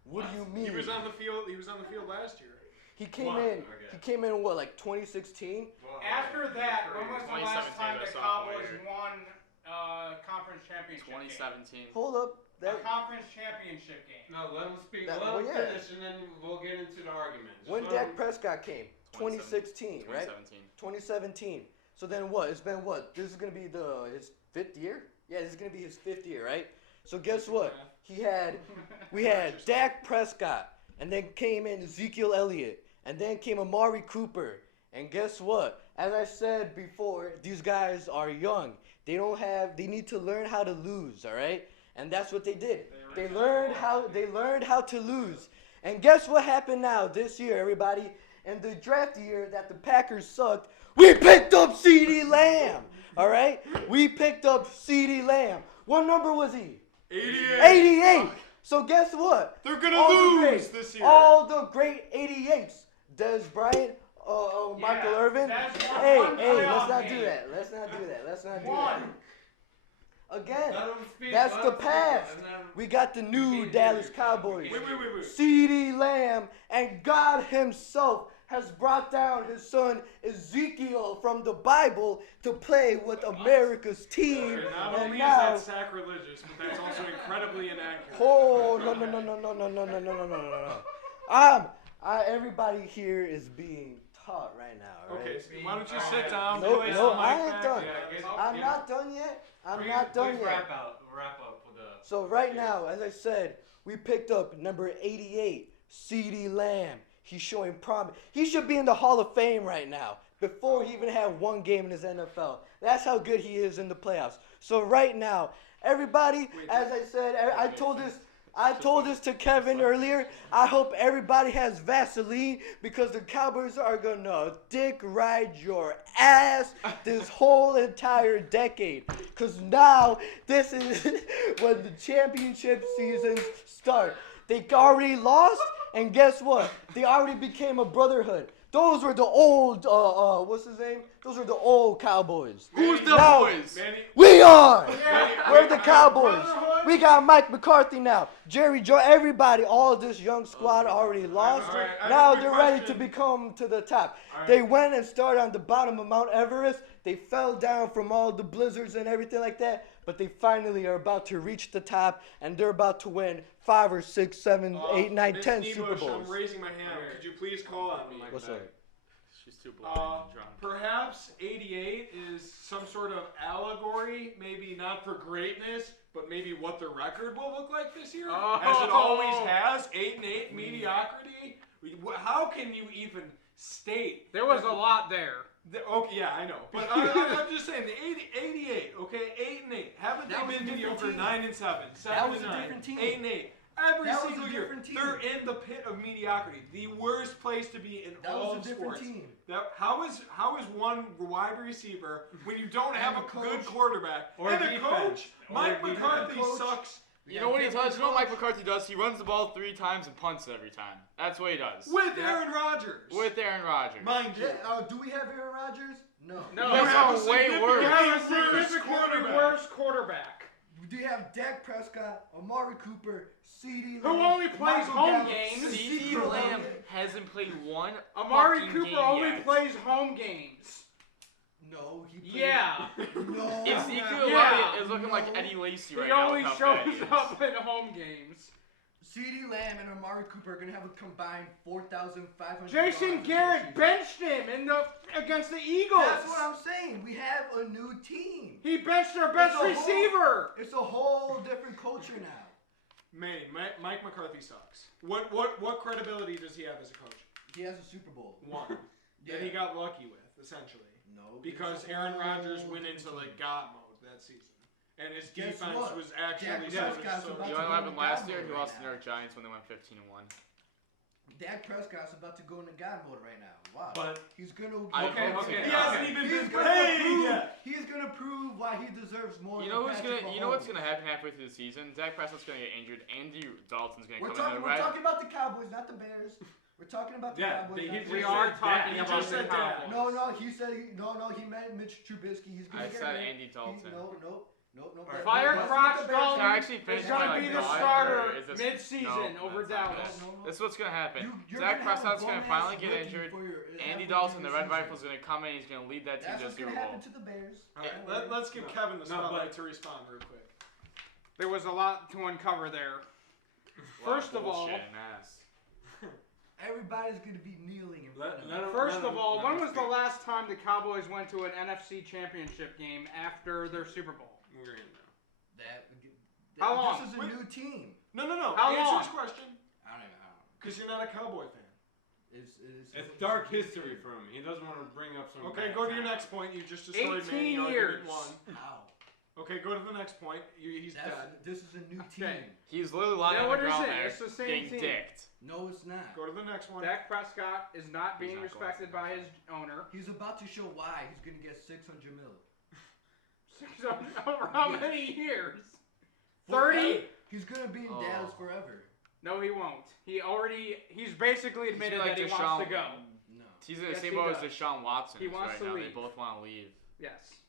What do you mean? He was on the field. He was on the field last year. He came One, in. okay. He came in what, like 2016? Well, After that, when was the last 2017 time was the sophomore Cowboys year. won conference championship game? 2017. Hold up. A That conference championship game. No, let him speak. That- Let him well, yeah. finish, and then we'll get into the argument. Just when let Dak him- Prescott came, 2016, right? 2017. 2017. So then what? It's been what? This is gonna be his 5th year? Yeah, this is gonna be his 5th year, right? So guess what? We had Dak Prescott, and then came in Ezekiel Elliott, and then came Amari Cooper. And guess what? As I said before, these guys are young. They need to learn how to lose, all right? And that's what they did. They learned how to lose. And guess what happened now this year, everybody? in the draft year that the Packers sucked, we picked up CeeDee Lamb. All right? We picked up CeeDee Lamb. What number was he? 88. So guess what? They're going to lose this year. All the great 88s. Des Bryant, Michael Irvin. Hey, let's not do that. Let's not do that. Again, that's the past. We got the new Dallas Cowboys. Wait. CeeDee Lamb, and God himself has brought down his son Ezekiel from the Bible to play with America's team. Not and only now, is that sacrilegious, but that's also incredibly inaccurate. oh, no. Everybody here is being taught right now, right? Okay, so why don't you sit down? No, place no, the mic I ain't back? done. Yeah, I'm not done yet. I'm not done yet. Wrap up with a. So right now, as I said, we picked up number 88, CeeDee Lamb. He's showing promise. He should be in the Hall of Fame right now before he even had one game in his NFL. That's how good he is in the playoffs. So right now, everybody, as I said, I told this to Kevin earlier. I hope everybody has Vaseline because the Cowboys are gonna dick ride your ass this whole entire decade. Cause now this is when the championship seasons start. They already lost, and guess what? They already became a brotherhood. Those were the old, what's his name? Those were the old Cowboys. Who's the Now, boys? we are. We're the Cowboys. We got Mike McCarthy now. Jerry Joe, everybody, all of this young squad already lost. All right, I have Now a quick they're ready to question. become to the top. All They right. went and started on the bottom of Mount Everest. They fell down from all the blizzards and everything like that. But they finally are about to reach the top, and they're about to win 5 or 6, 7, 8, 9, Miss 10 Nebush, Super Bowls. I'm raising my hand. Could you please call on me? What's up? She's too bloody and drunk. Perhaps 88 is some sort of allegory, maybe not for greatness, but maybe what the record will look like this year, as it always has. 8-8 mediocrity. How can you even state? There was a lot there. Okay, yeah, I know, but I'm just saying the 88. Okay, 8-8. Haven't That they was been a different mediocre? team. 9-7, 7-9, That was a different team. 8-8. Every That was single a year, different team. they're in the pit of mediocrity. The worst place to be in That all was of a different sports. team. How is one wide receiver when you don't have And a a good coach. quarterback Or and a defense. coach? Or Mike defense. McCarthy Coach. sucks. You know what he does? You know what Mike McCarthy does? He runs the ball 3 times and punts it every time. That's what he does. With Aaron Rodgers. With Aaron Rodgers. Mind you. Do we have Aaron Rodgers? No. No, You that's have not a way significantly worse. You have a worse significantly quarterback. worse quarterback. Do you have Dak Prescott, Amari Cooper, CeeDee Who Lamb, only plays Michael home Gallup, games. CeeDee Ezekiel Lamb Elliott? hasn't played one Amari fucking Cooper game only yet. plays home games. No, he played. Yeah. No. Ezekiel Yeah. Elliott is looking like No. Eddie Lacy He right now. only with how bad he shows is. up at home games. CeeDee Lamb and Amari Cooper are gonna have a combined 4,500. Jason yards Garrett this season. benched him against the Eagles. That's what I'm saying. We have a new team. He benched their best It's a whole- receiver. It's a whole different culture now. Manny, Mike McCarthy sucks. What credibility does he have as a coach? He has a Super Bowl. One. Yeah. That he got lucky with, essentially. No. Because it's a Aaron whole Rodgers went into different like team. God mode that season. And his Guess defense what? was actually Dak sort Prescott's of about You to know go what happened into last God year? mode He right lost to the now. New York Giants when they went 15-1. Dak Prescott's about to go into God mode right now. Wow. But He's gonna. He Okay. hasn't even He's been gonna paid prove. yet. He's gonna prove why he deserves more. You than know who's Patrick gonna? You know what's Mahomes. gonna happen halfway through the season? Dak Prescott's gonna get injured. Andy Dalton's gonna We're come in the talking red. about the Cowboys, not the Bears. We're talking about the Yeah, Cowboys. he not just the We Bears. are said talking He about just the said that. Cowboys. No, he meant Mitch Trubisky. He's gonna I get said red. Andy Dalton. No. Fire That's Crotch what the Bears Dalton. Can I actually He's finish gonna my be the thought, starter or is this- mid-season No, over that's not Dallas. good. This is what's gonna happen. You're Dak gonna have a Prescott's gonna bum-ass finally get rookie injured. for your Andy average Dalton, the in Red season. Rifle's gonna come in. He's gonna lead that team That's to the what's Super gonna Bowl. happen to the Bears. All right, let's give Kevin the No, spotlight but- to respond real quick. There was a lot to uncover there. First of all, Bullshit and ass. Everybody's gonna be kneeling in front of him. First of all, when was the last time the Cowboys went to an NFC Championship game after their Super Bowl? We're in now. How long? This is a new team. No. How Answer long? his question. I don't know. Because you're not a Cowboy fan. It's dark history for him. He doesn't want to bring up some. Okay, bad go to your time. next point. You just destroyed 18 Manny years. argument one. How? Okay, go to the next point. He's dead. This is a new team. He's literally lying Yeah, on what the is ground it? there, It's the same getting team. dicked. No, it's not. Go to the next one. Dak Prescott is not being He's not going respected to. by his owner. He's about to show why he's gonna get $600 million. Over how many years? Forever. 30? He's gonna be in Oh. Dallas forever. No, he won't. He's basically admitted that he wants to go. No. He's in the Yes, same he boat as does. Deshaun Watson He is wants right to now. leave. They both want to leave. Yes.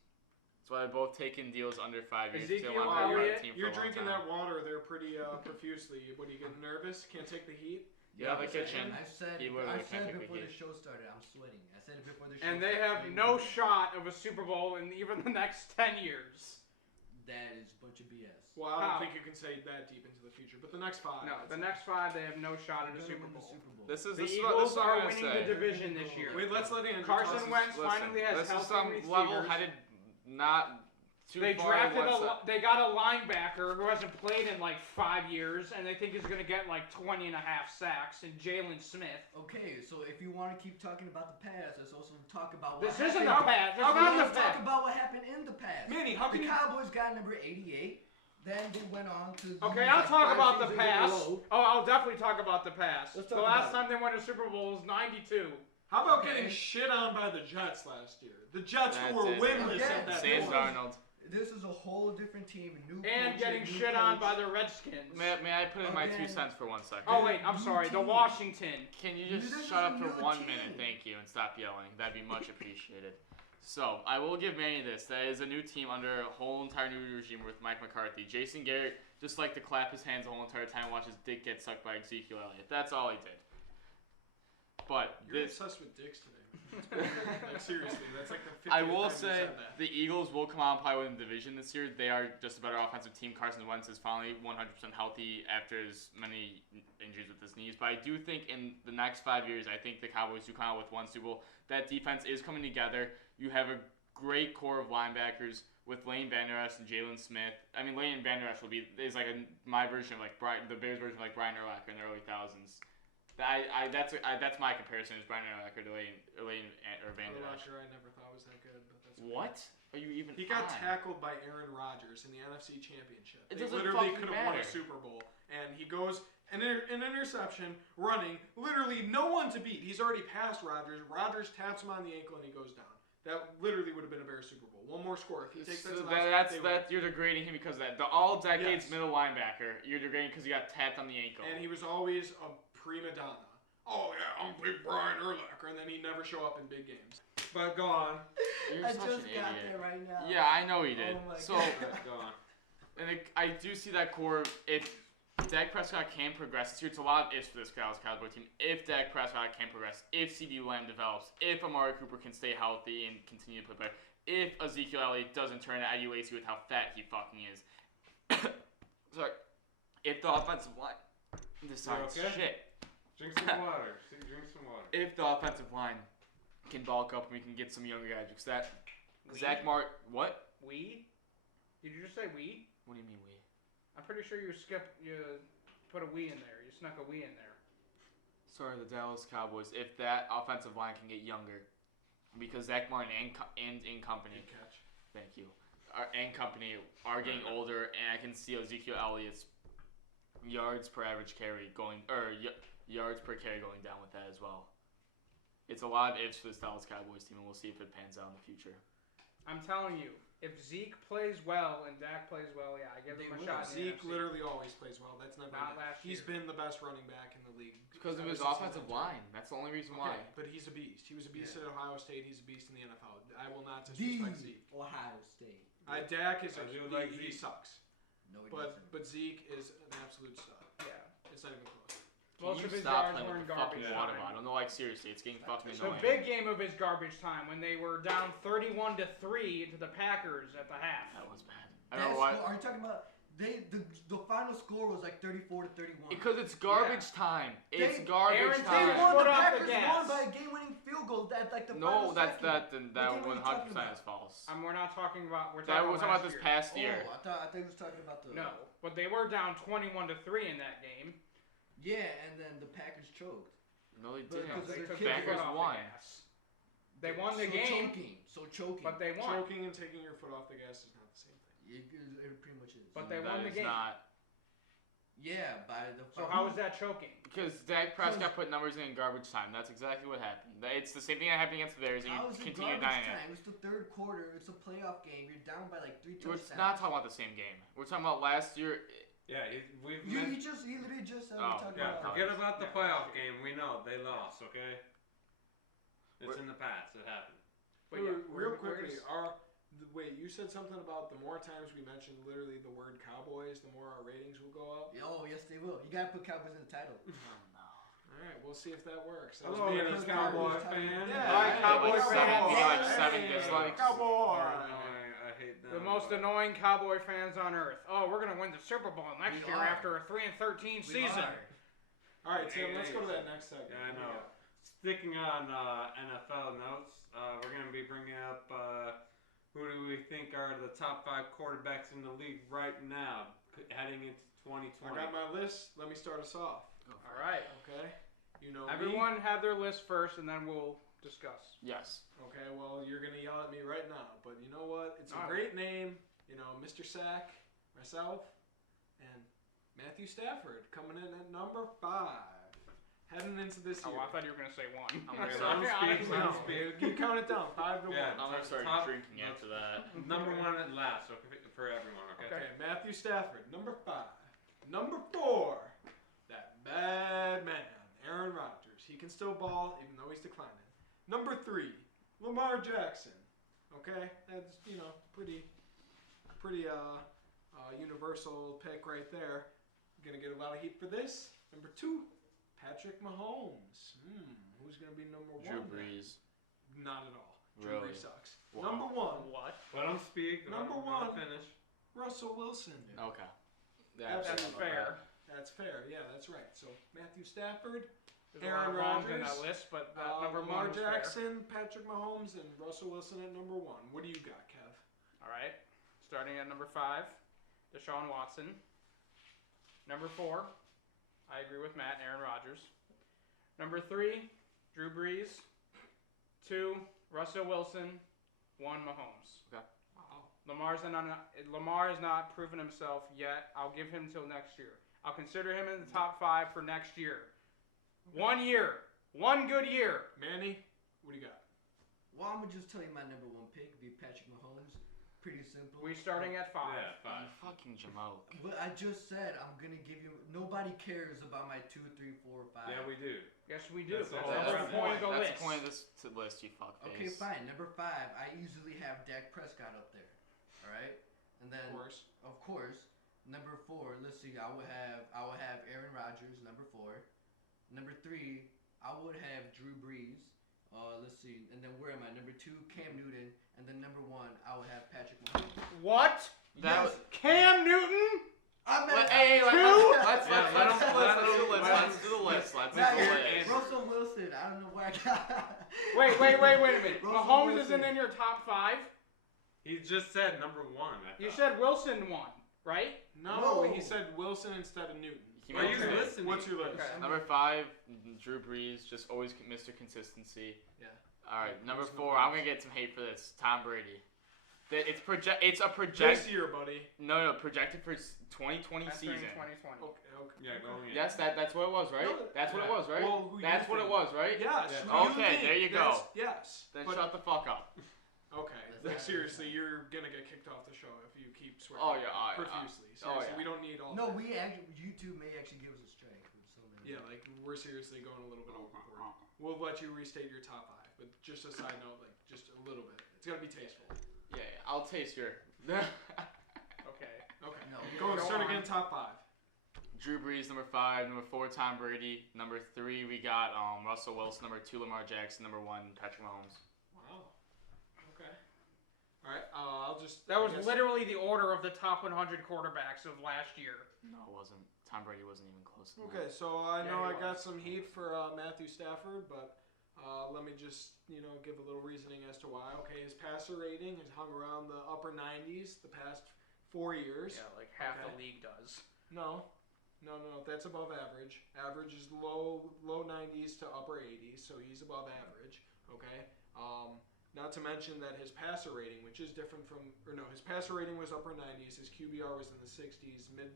That's why they're both taking deals under 5 years. Ezekiel They want to be on the Elliott, team for You're a long drinking time. that water there pretty profusely. What, are you getting nervous? Can't take the heat? Get out of the kitchen. I said He literally can't it take the before the heat. show started. I'm sweating. I said it before the show And they started. have no shot of a Super Bowl in even the next 10 years. That is a bunch of BS. Well, I don't How? think you can say that deep into the future. But the next 5. No, the next 5 they have no shot at a They're Super gonna win Bowl. the Super Bowl. This is The this Eagles is what are I'm winning gonna the say. division this year. Wait, let's let Andrew Carson talk. Wentz Listen, finally has this is healthy some receivers. level-headed, not too They far drafted one side. they got a linebacker who hasn't played in like 5 years, and they think he's going to get like 20 and a half sacks, and Jalen Smith. Okay, so if you want to keep talking about the past, let's also talk about what This happened. isn't the past. It's not the Let's talk past. about what happened in the past. Manny, how can The you... Cowboys got number 88. Then they went on to. Okay, lose I'll like talk 5 about the seasons in a past. row. Oh, I'll definitely talk about the past. Let's The talk last about time they won a Super Bowl was '92. How about Okay. getting shit on by the Jets last year? The Jets That's were it. winless Okay. at that Sam point. Darnold. This is a whole different team. New And coach, getting new shit on coach. by the Redskins. May I put in my 2 Again. cents for 1 second? Oh, wait, I'm New sorry. The team. Washington. Can you This just is shut a up for new 1 team. minute? Thank you, and stop yelling. That'd be much appreciated. So, I will give Manny this. That is a new team under a whole entire new regime with Mike McCarthy. Jason Garrett just liked to clap his hands the whole entire time, watch his dick get sucked by Ezekiel Elliott. That's all he did. But You're this, obsessed with dicks today. Like, seriously, that's like the 50th I will time you say, said that. the Eagles will come out and probably win the division this year. They are just a better offensive team. Carson Wentz is finally 100% healthy after as many injuries with his knees. But I do think in the next 5 years, I think the Cowboys do come out with 1 Super Bowl. That defense is coming together. You have a great core of linebackers with Lane Vander Esch and Jalen Smith. I mean, Lane Vander Esch is like my version of like the Bears version of like Brian Urlacher in the early thousands. That's my comparison is Brian Urlacher to Lane or Vander Esch. Urlacher I never thought was that good, but that's What? Are you even? He got on? tackled by Aaron Rodgers in the NFC Championship. It They doesn't literally fucking could have won a matter. Super Bowl, and he goes an interception running, literally no one to beat. He's already passed Rodgers. Rodgers taps him on the ankle and he goes down. That literally would have been a Bears Super Bowl. One more score. If he takes that So to the house, they win. you're degrading him because of that. The all decades Yes. middle linebacker, you're degrading because he got tapped on the ankle. And he was always a prima donna. Oh yeah, I'm Big Brian Urlacher, and then he'd never show up in big games. But go on. You're I such just an got idiot. there right now. Yeah, I know he did. Oh my So, God. Go on. and I do see that core. If Dak Prescott can progress this year, it's a lot of ifs for this Dallas Cowboys team. If Dak Prescott can progress, if CD Lamb develops, if Amari Cooper can stay healthy and continue to play better, if Ezekiel Elliott doesn't turn to Eddie Lacy with how fat he fucking is. Sorry. If the offensive line decides okay? shit. Drink some water. Drink some water. If the offensive line can bulk up and we can get some younger guys, because that Zach Martin, what? We? Did you just say we? What do you mean we? I'm pretty sure you put a we in there. You snuck a we in there. Sorry, the Dallas Cowboys. If that offensive line can get younger, because Zach Martin and company, Good catch. thank you, and company are getting older, and I can see Ezekiel Elliott's yards per average carry yards per carry going down with that as well. It's a lot of ifs for this Dallas Cowboys team, and we'll see if it pans out in the future. I'm telling you, if Zeke plays well and Dak plays well, yeah, I give They him a will. shot. in the Zeke NFC. literally always plays well. That's never Not been- last He's year. been the best running back in the league. Because of ever his since offensive he's line. That's the only reason why. Okay, but he's a beast. He was a beast at Ohio State. He's a beast in the NFL. I will not The disrespect Zeke. Ohio State. Dak is I do like he Zeke. sucks. No, he But doesn't. Zeke is an absolute stud. Yeah. It's not even close. Most Can of you his stop yards playing were with in the fucking garbage water time. bottle? No, like seriously, it's getting fucking The annoying. big game of his garbage time when they were down 31-3 to the Packers at the half. That was bad. I That don't know why. score- are you talking about? The final score was like 34-31. Because it's garbage time. It's They- garbage Aaron They time. Taylor- won. Foot The off the Packers gas. won by a game-winning field goal. That like the No, final that second. that What game are you 100% talking is false. We're not talking about. We're That talking was about about last this year. past year. Oh, I thought he was talking about the. No, but they were down 21-3 in that game. Yeah, and then the Packers choked. No, they But didn't. because They their took kids their Packers foot off won. the gas. They won the So game, Choking. So choking. but they won. Choking and taking your foot off the gas is not the same thing. It pretty much is. But they That won the is game. not. Yeah, by the. So how is that choking? Because Dak Prescott put numbers in garbage time. That's exactly what happened. It's the same thing that happened against the Bears, and How you is it continue garbage dying. time? It's the third quarter. It's a playoff game. You're down by like 3 We're touchdowns. not talking about the same game. We're talking about last year. Yeah, he Literally just said Oh, we're talking Yeah, about. forget about the Yeah. playoff game. We know they lost. Okay. It's in the past. It happened. But Wait, yeah, real where quickly, does- wait, you said something about the more times we mention literally the word Cowboys, the more our ratings will go up. Oh yes, they will. You gotta put Cowboys in the title. All right, we'll see if that works. That was Hello, me and these his Cowboy Cowboys. fans. Yeah, Hi, hey, Cowboy like fans. Seven Hey, dislikes. Cowboy. I hate them. The most but- annoying Cowboy fans on earth. Oh, we're gonna win the Super Bowl next We year are. after a 3-13 We season. are. All right, Tim, let's go to that next segment. Yeah, I know. Sticking on NFL notes, we're going to be bringing up who do we think are the top 5 quarterbacks in the league right now heading into 2020. I got my list. Let me start us off. All right. Okay. You know Everyone have their list first, and then we'll discuss. Yes. me. Okay. Well, you're gonna yell at me right now, but you know what? It's a Oh. great name. You know, Mr. Sack, myself, and Matthew Stafford coming in at number 5, heading into this year. Oh, I thought you were gonna say one. I'm Sorry, gonna- honestly. No, you count it down, 5 to 1. Yeah. I'm gonna start Top- drinking after that. Number 1 at last, so for everyone, okay? Okay, Matthew Stafford, number 5. Number 4, that bad man, Aaron Rodgers. He can still ball, even though he's declining. Number 3, Lamar Jackson. Okay, that's, you know, pretty universal pick right there. Gonna get a lot of heat for this. Number 2, Patrick Mahomes. Who's gonna be number 1? Drew Brees. Not at all. Drew Really? Brees sucks. Wow. Number 1, What? Let him speak. Number let him 1. finish. Russell Wilson. Okay. That's That's Absolutely. fair. That's fair. Yeah, that's right. So Matthew Stafford, There's Aaron a lot of wrongs in that Rodgers, list, but that number Lamar one was fair. Jackson, Patrick Mahomes, and Russell Wilson at number 1. What do you got, Kev? All right. Starting at number 5, Deshaun Watson. Number 4, I agree with Matt, Aaron Rodgers. Number 3, Drew Brees. 2, Russell Wilson. 1, Mahomes. Wow. Lamar has not proven himself yet. I'll give him till next year. I'll consider him in the top 5 for next year. 1 year. 1 good year. Manny, what do you got? Well, I'm gonna just tell you my number 1 pick would be Patrick Mahomes. Pretty simple. We starting at 5. Yeah, You 5. fucking Jamoke. But I just said I'm gonna give you. Nobody cares about my 2, 3, 4, 5. Yeah, we do. Yes, we do. That's That's, all the right. point of the That's list. the point of this list, you fuckface. Okay, fine. Number 5, I easily have Dak Prescott up there. All right, and then Of course. number 4. Let's see. I would have Aaron Rodgers. Number 4. Number 3, I would have Drew Brees. Let's see. And then where am I? Number 2, Cam Newton. And then number 1, I would have Patrick Mahomes. What? That Yes. was. Cam Newton? I'm Let, at hey, Two? let's let him- do the list. Let's do the list. Let's do Not the yet. list. Russell Wilson. I don't know where I got. Wait a minute. Russell Mahomes Wilson. isn't in your top 5? He just said number 1. I You thought. said Wilson won, right? No, No. he said Wilson instead of Newton. He Are you mentioned it. listening? What's your list? Okay. Number 5, Drew Brees, just always Mr. Consistency. Yeah. All right, Yeah, number who's 4, number I'm gonna get some hate for this. Tom Brady. It's a project. This year, buddy. No, projected for 2020 That's season. during 2020. Okay. Yeah, go in. Yes, that's what it was, right? No, That's what it yeah. was, right? Well, who That's you what it think? was, right? Yes. Yeah. who do Okay, think? there you go. Yes. Then but, shut the fuck up. Okay. That's Seriously, you're gonna get kicked off the show if you keep swearing. Oh, yeah, profusely. oh, Seriously, yeah. we don't need all. No, that. we actually. YouTube may actually give us a strike with so many. Yeah, like we're seriously going a little bit overboard. We'll let you restate your top 5, but just a side note, like just a little bit. It's gotta be tasteful. Yeah, I'll taste your. Okay. Okay. No, Go go start on. again. Top 5. Drew Brees, number 5. Number 4, Tom Brady. Number 3, we got Russell Wilson. Number 2, Lamar Jackson. Number 1, Patrick Mahomes. Wow. Okay. All right. I'll just. That was I guess- literally the order of the top 100 quarterbacks of last year. No, it wasn't. Tom Brady wasn't even close to Okay, that. so I Yeah, know he I got was. some heat for Matthew Stafford, but let me just give a little reasoning as to why. Okay, his passer rating has hung around the upper 90s the past 4 years. Yeah, like half Okay. the league does. No, that's above average. Average is low 90s to upper 80s, so he's above average. Okay. Not to mention that his passer rating, which is different from, his passer rating was upper 90s. His QBR was in the 60s, mid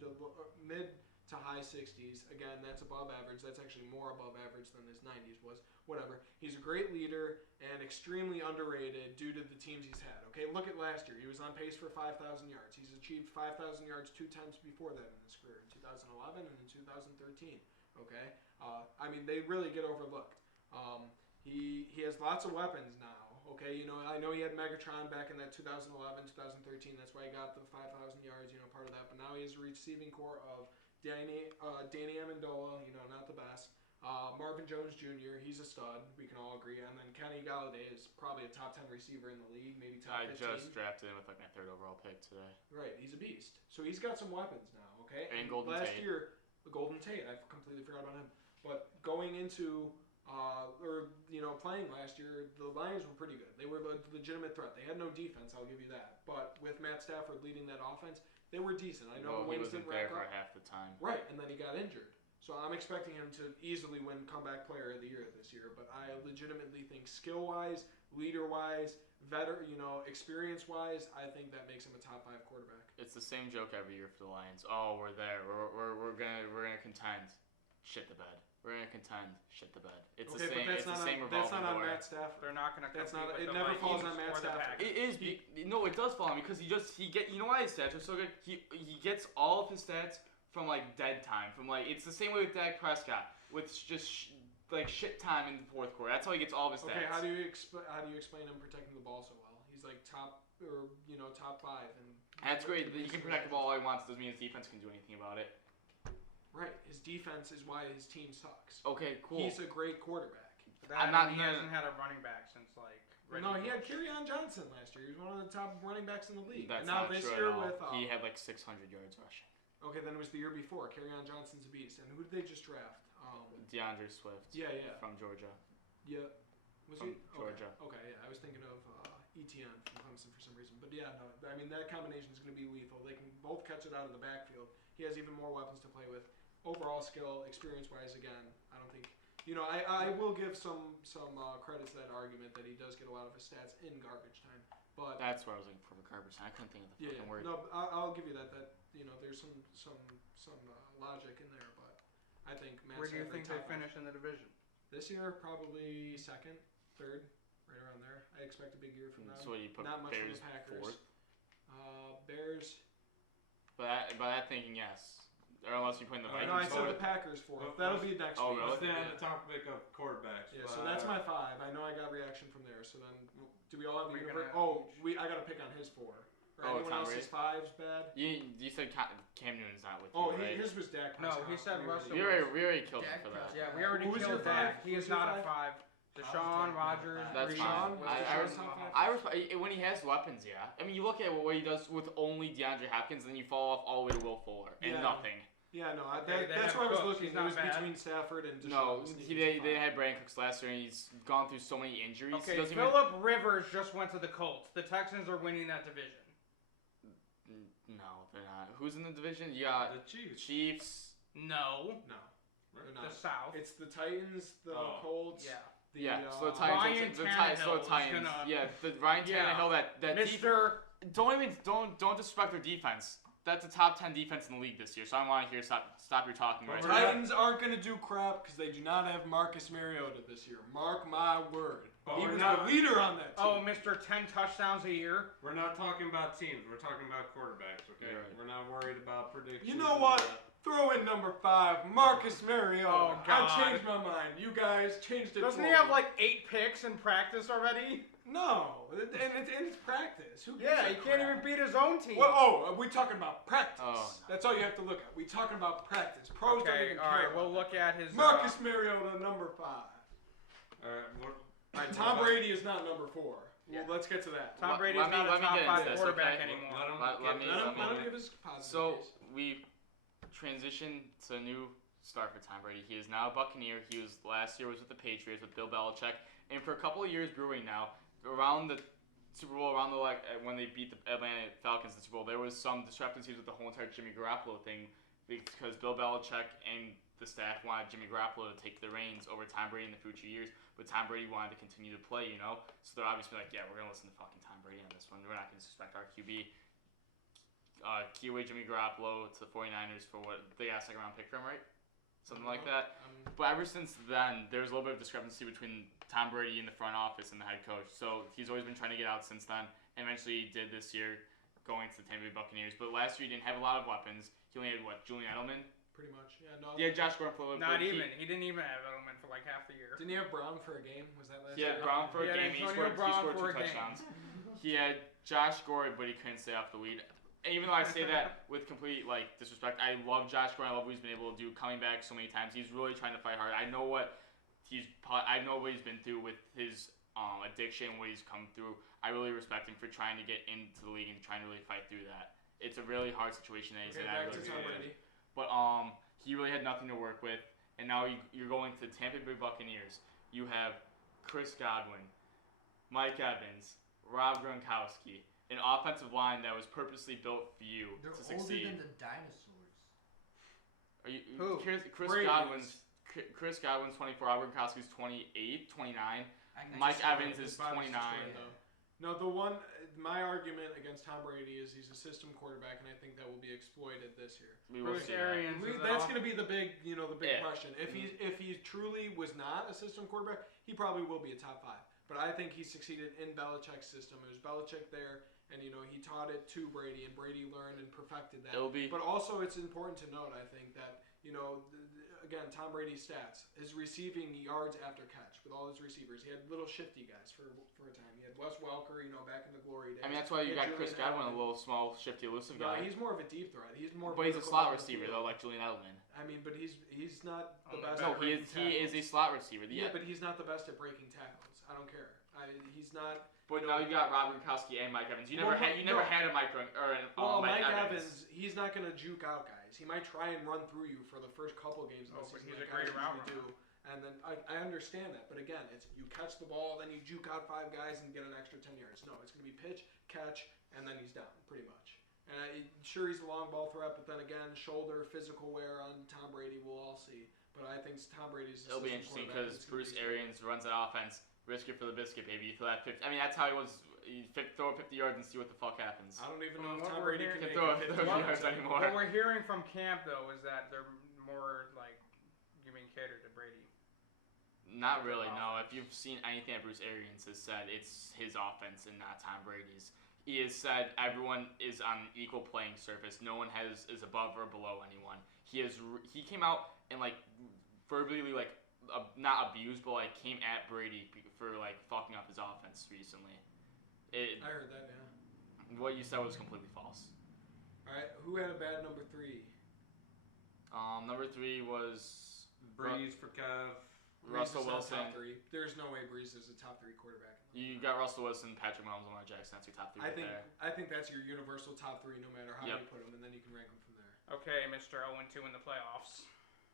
to high 60s. Again, that's above average. That's actually more above average than his 90s was. Whatever. He's a great leader and extremely underrated due to the teams he's had. Okay, look at last year. He was on pace for 5,000 yards. He's achieved 5,000 yards 2 times before that in his career, in 2011 and in 2013. Okay, I mean, they really get overlooked. He has lots of weapons now. Okay, I know he had Megatron back in that 2011, 2013. That's why he got the 5,000 yards, part of that. But now he has a receiving core of Danny Amendola, not the best. Marvin Jones Jr., he's a stud. We can all agree. And then Kenny Galladay is probably a top 10 receiver in the league, maybe top 15. I just drafted him with like my 3rd overall pick today. Right, he's a beast. So he's got some weapons now, okay? And Golden last Tate. year, Golden Tate, I completely forgot about him. But going into playing last year, the Lions were pretty good. They were a legitimate threat. They had no defense, I'll give you that. But with Matt Stafford leading that offense, they were decent. I know he wins wasn't didn't there rack for up. half the time. Right, and then he got injured. So I'm expecting him to easily win Comeback Player of the Year this year. But I legitimately think skill-wise, leader-wise, experience-wise, I think that makes him a top 5 quarterback. It's the same joke every year for the Lions. Oh, we're there. We're gonna contend. Shit the bed. We're gonna contend. Shit the bed. It's the same. It's the same revolving That's not on door. Matt Stafford. They're not going to compete with It the never falls Vikings on Matt or the Stafford. Packers. It is. No, it does fall on him because you know why his stats are so good? He gets all of his stats from like dead time. From like it's the same way with Dak Prescott with just shit time in the 4th quarter. That's how he gets all of his stats. Okay, how do you explain him protecting the ball so well? He's like top 5 and That's great. He can protect the ball all he wants. Doesn't mean his defense can do anything about it. Right. His defense is why his team sucks. Okay, cool. He's a great quarterback. He hasn't had a running back since like. No, he had Kerryon Johnson last year. He was one of the top running backs in the league. That's and now not this true year at all. with He had like 600 yards rushing. Okay, then it was the year before. Kerryon Johnson's a beast. And who did they just draft? DeAndre Swift. Yeah. From Georgia. Yeah. Was From he? Georgia. Okay, yeah. I was thinking of ETN from Clemson for some reason. But yeah, no. I mean, that combination is going to be lethal. They can both catch it out of the backfield. He has even more weapons to play with. Overall skill, experience-wise, again, I don't think. I will give some credit to that argument that he does get a lot of his stats in garbage time. But That's what I was looking for garbage time. I couldn't think of the fucking word. No, I'll give you that. There's some logic in there, but I think Matt Where do you Stafford think they top finish in the division? this year? Probably 2nd, 3rd, right around there. I expect a big year from them. So you put Not much from Bears the Packers. 4th. Bears. By that thinking, yes. Or unless you put in the Vikings. No, I said the 4th. Packers 4th. Well, That'll be next oh, week. really? Let's stay on the topic of quarterbacks. Yeah, so that's my 5. I know I got reaction from there. So then, do we all have We're universe? gonna- I got to pick on his 4. Or Oh, anyone Tom else's Brady? 5's bad? You said Cam Newton's not with you, Oh, right? his was Dak. No, Prescott. he said Russell. We already killed him Dak for that. Prescott. Yeah, we already Who was your killed that. 5? He is Who's your not a 5? 5. Deshaun, Rodgers, That's Rashawn? fine. Was I Deshaun's res- top 5? I respect when he has weapons. Yeah, I mean, you look at what he does with only DeAndre Hopkins, then you fall off all the way to Will Fuller and Yeah. nothing. Yeah, no, Okay, they that's have where I was Cooks. looking. He's It not was bad. between Stafford and Deshaun. No, was sneaking they to 5. had Brandon Cooks last year, and he's gone through so many injuries. Okay, he doesn't even- Phillip Rivers just went to the Colts. The Texans are winning that division. No, they're not. Who's in the division? You got The Chiefs. Chiefs. No, No, they're the not. South. It's the Titans, the Oh. Colts. Yeah. The, Yeah, so the Ryan Titans. The Titans. Tannehill is gonna- Yeah, the Ryan Yeah. Tannehill. That Mr. don't disrespect their defense. That's a top 10 defense in the league this year. So I want to hear stop your talking The right We're now. not- Titans aren't going to do crap because they do not have Marcus Mariota this year. Mark my word. But He we're was not- the leader on that team. Oh, Mr. 10 touchdowns a year. We're not talking about teams. We're talking about quarterbacks. Okay. You're right. We're not worried about predictions. You know what? Throw in number 5, Marcus Mariota. Oh, God. I changed my mind. You guys changed it. Doesn't for he have me. like 8 picks in practice already? No, and it's practice. Who gives Yeah, a he can't crap? even beat his own team. Well, we're talking about practice. Oh, no. That's all you have to look at. We're talking about practice. Pros don't Okay, even all care. right. We'll about look that. at his Marcus Mariota, number 5. All right. And Tom Brady is not number 4. Yeah. Well, let's get to that. Tom Let- Brady's let me- not a let me top get into 5 this, quarterback okay? anymore. Let him Let me- Let him give his positive So case. we transitioned to a new start for Tom Brady. He is now a Buccaneer. He was last year was with the Patriots with Bill Belichick, and for a couple of years brewing now around the Super Bowl, around when they beat the Atlanta Falcons in the Super Bowl, there was some discrepancies with the whole entire Jimmy Garoppolo thing because Bill Belichick and the staff wanted Jimmy Garoppolo to take the reins over Tom Brady in the future years, but Tom Brady wanted to continue to play, So they're obviously like, yeah, we're going to listen to fucking Tom Brady on this one. We're not going to disrespect our QB. Key away Jimmy Garoppolo to the 49ers for what they got a second round pick from, right? Something like that. But ever since then, there's a little bit of discrepancy between Tom Brady in the front office and the head coach. So he's always been trying to get out since then, and eventually he did this year, going to the Tampa Bay Buccaneers. But last year he didn't have a lot of weapons. He only had, Julian Edelman? Pretty much, yeah. No, Yeah, Josh Gordon for a little Not bit. even. He didn't even have Edelman for like half the year. Didn't he have Brown for a game? Was that last He had year? Brown for a game. He Antonio scored Brown 2 for a game. touchdowns. He had Josh Gordon, but he couldn't stay off the lead. And even though I say that with complete disrespect, I love Josh Gordon. I love what he's been able to do, coming back so many times. He's really trying to fight hard. I know what he's been through with his addiction, what he's come through. I really respect him for trying to get into the league and trying to really fight through that. It's a really hard situation that he's in. Back to Tom Brady. But he really had nothing to work with, and now you're going to Tampa Bay Buccaneers. You have Chris Godwin, Mike Evans, Rob Gronkowski, an offensive line that was purposely built for you They're to succeed. older than the dinosaurs. Are you Who? Chris Godwin's 24, Rob Gronkowski's 28, 29. Mike destroyed. Evans is His body's 29. destroyed, though. No, my argument against Tom Brady is he's a system quarterback, and I think that will be exploited this year. We will Bruce see that. Arians. That's going to be the big Yeah. question. If he truly was not a system quarterback, he probably will be a top 5. But I think he succeeded in Belichick's system. It was Belichick there, and he taught it to Brady, and Brady learned and perfected that. It'll be. But also, it's important to note, I think, that again, Tom Brady's stats, his receiving yards after catch with all his receivers. He had little shifty guys for a time. He had Wes Welker, back in the glory days. I mean, that's why you He had got Chris Julian Godwin, a Edelman. little small, shifty, elusive No, guy. he's more of a deep threat. He's more. But he's a vertical slot down the receiver field. though, like Julian Edelman. I mean, but he's not the Oh, best. No, at he breaking is a tackles. slot receiver. Yeah, but he's not the best at breaking tackles. I don't care. He's not. But now you got Rob Gronkowski and Mike Evans. You never Well, had a Mike Mike Evans. He's not going to juke out guys. He might try and run through you for the first couple games of the but season. he's a like great guys route usually do. And then I understand that, but again, it's you catch the ball, then you juke out 5 guys and get an extra 10 yards. No, it's going to be pitch, catch, and then he's down, pretty much. And sure, he's a long ball threat, but then again, shoulder, physical wear on Tom Brady, we'll all see. But I think Tom Brady's. It'll be interesting because Bruce Arians runs that offense. Risk it for the biscuit, baby. You throw that 50. I mean, that's how he was. You throw 50 yards and see what the fuck happens. I don't even know if What Tom we're Brady hearing- can make throw it 50 50 yards anymore. What we're hearing from camp though is that they're more giving cater to Brady. Not really, no. If you've seen anything that Bruce Arians has said, it's his offense and not Tom Brady's. He has said everyone is on an equal playing surface. No one is above or below anyone. He came out and verbally not abused, but came at Brady for fucking up his offense recently. I heard that, yeah. What you said was completely false. All right, who had a bad number 3? Number 3 was Breeze for Kev. Russell Breeze is not Wilson. Top 3. There's no way Breeze is a top 3 quarterback. You got Russell Wilson, Patrick Mahomes, Lamar Jackson. That's your top 3 there. I think that's your universal top 3, no matter how Yep. you put them, and then you can rank them from there. Okay, Mr. 0-2 in the playoffs.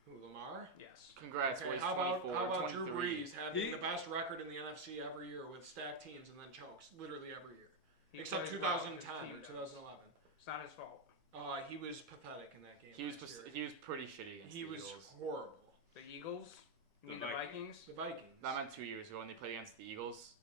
Who, Lamar? Yes. Congrats, Okay, boys. how about 24, Drew 23. Brees having the best record in the NFC every year with stacked teams and then chokes literally every year, He except plays well, 2010 his or team does. 2011. It's not his fault. He was pathetic in that game. He was last year. he was pretty shitty against He the was Eagles. horrible. The Eagles? You mean The the Vikings? The Vikings. That meant 2 years ago when they played against the Eagles.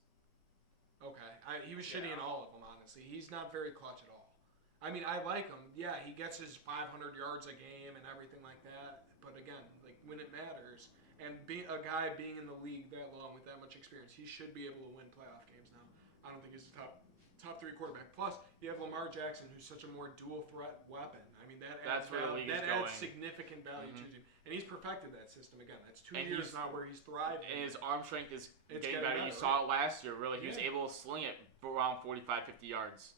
Okay, he was shitty in Yeah. all of them. Honestly, he's not very clutch at all. I mean, I like him. Yeah, he gets his 500 yards a game and everything like that. But again, when it matters, and being a guy being in the league that long with that much experience, he should be able to win playoff games now. I don't think he's a top 3 quarterback. Plus, you have Lamar Jackson, who's such a more dual threat weapon. I mean, that That's adds where the value, league is that adds going. significant value Mhm. to him, and he's perfected that system again. That's 2 And years he's- now where he's thrived. And his arm strength is It's getting getting better. You better, saw it last year, really. He was Yeah. able to sling it for around 45, 50 yards.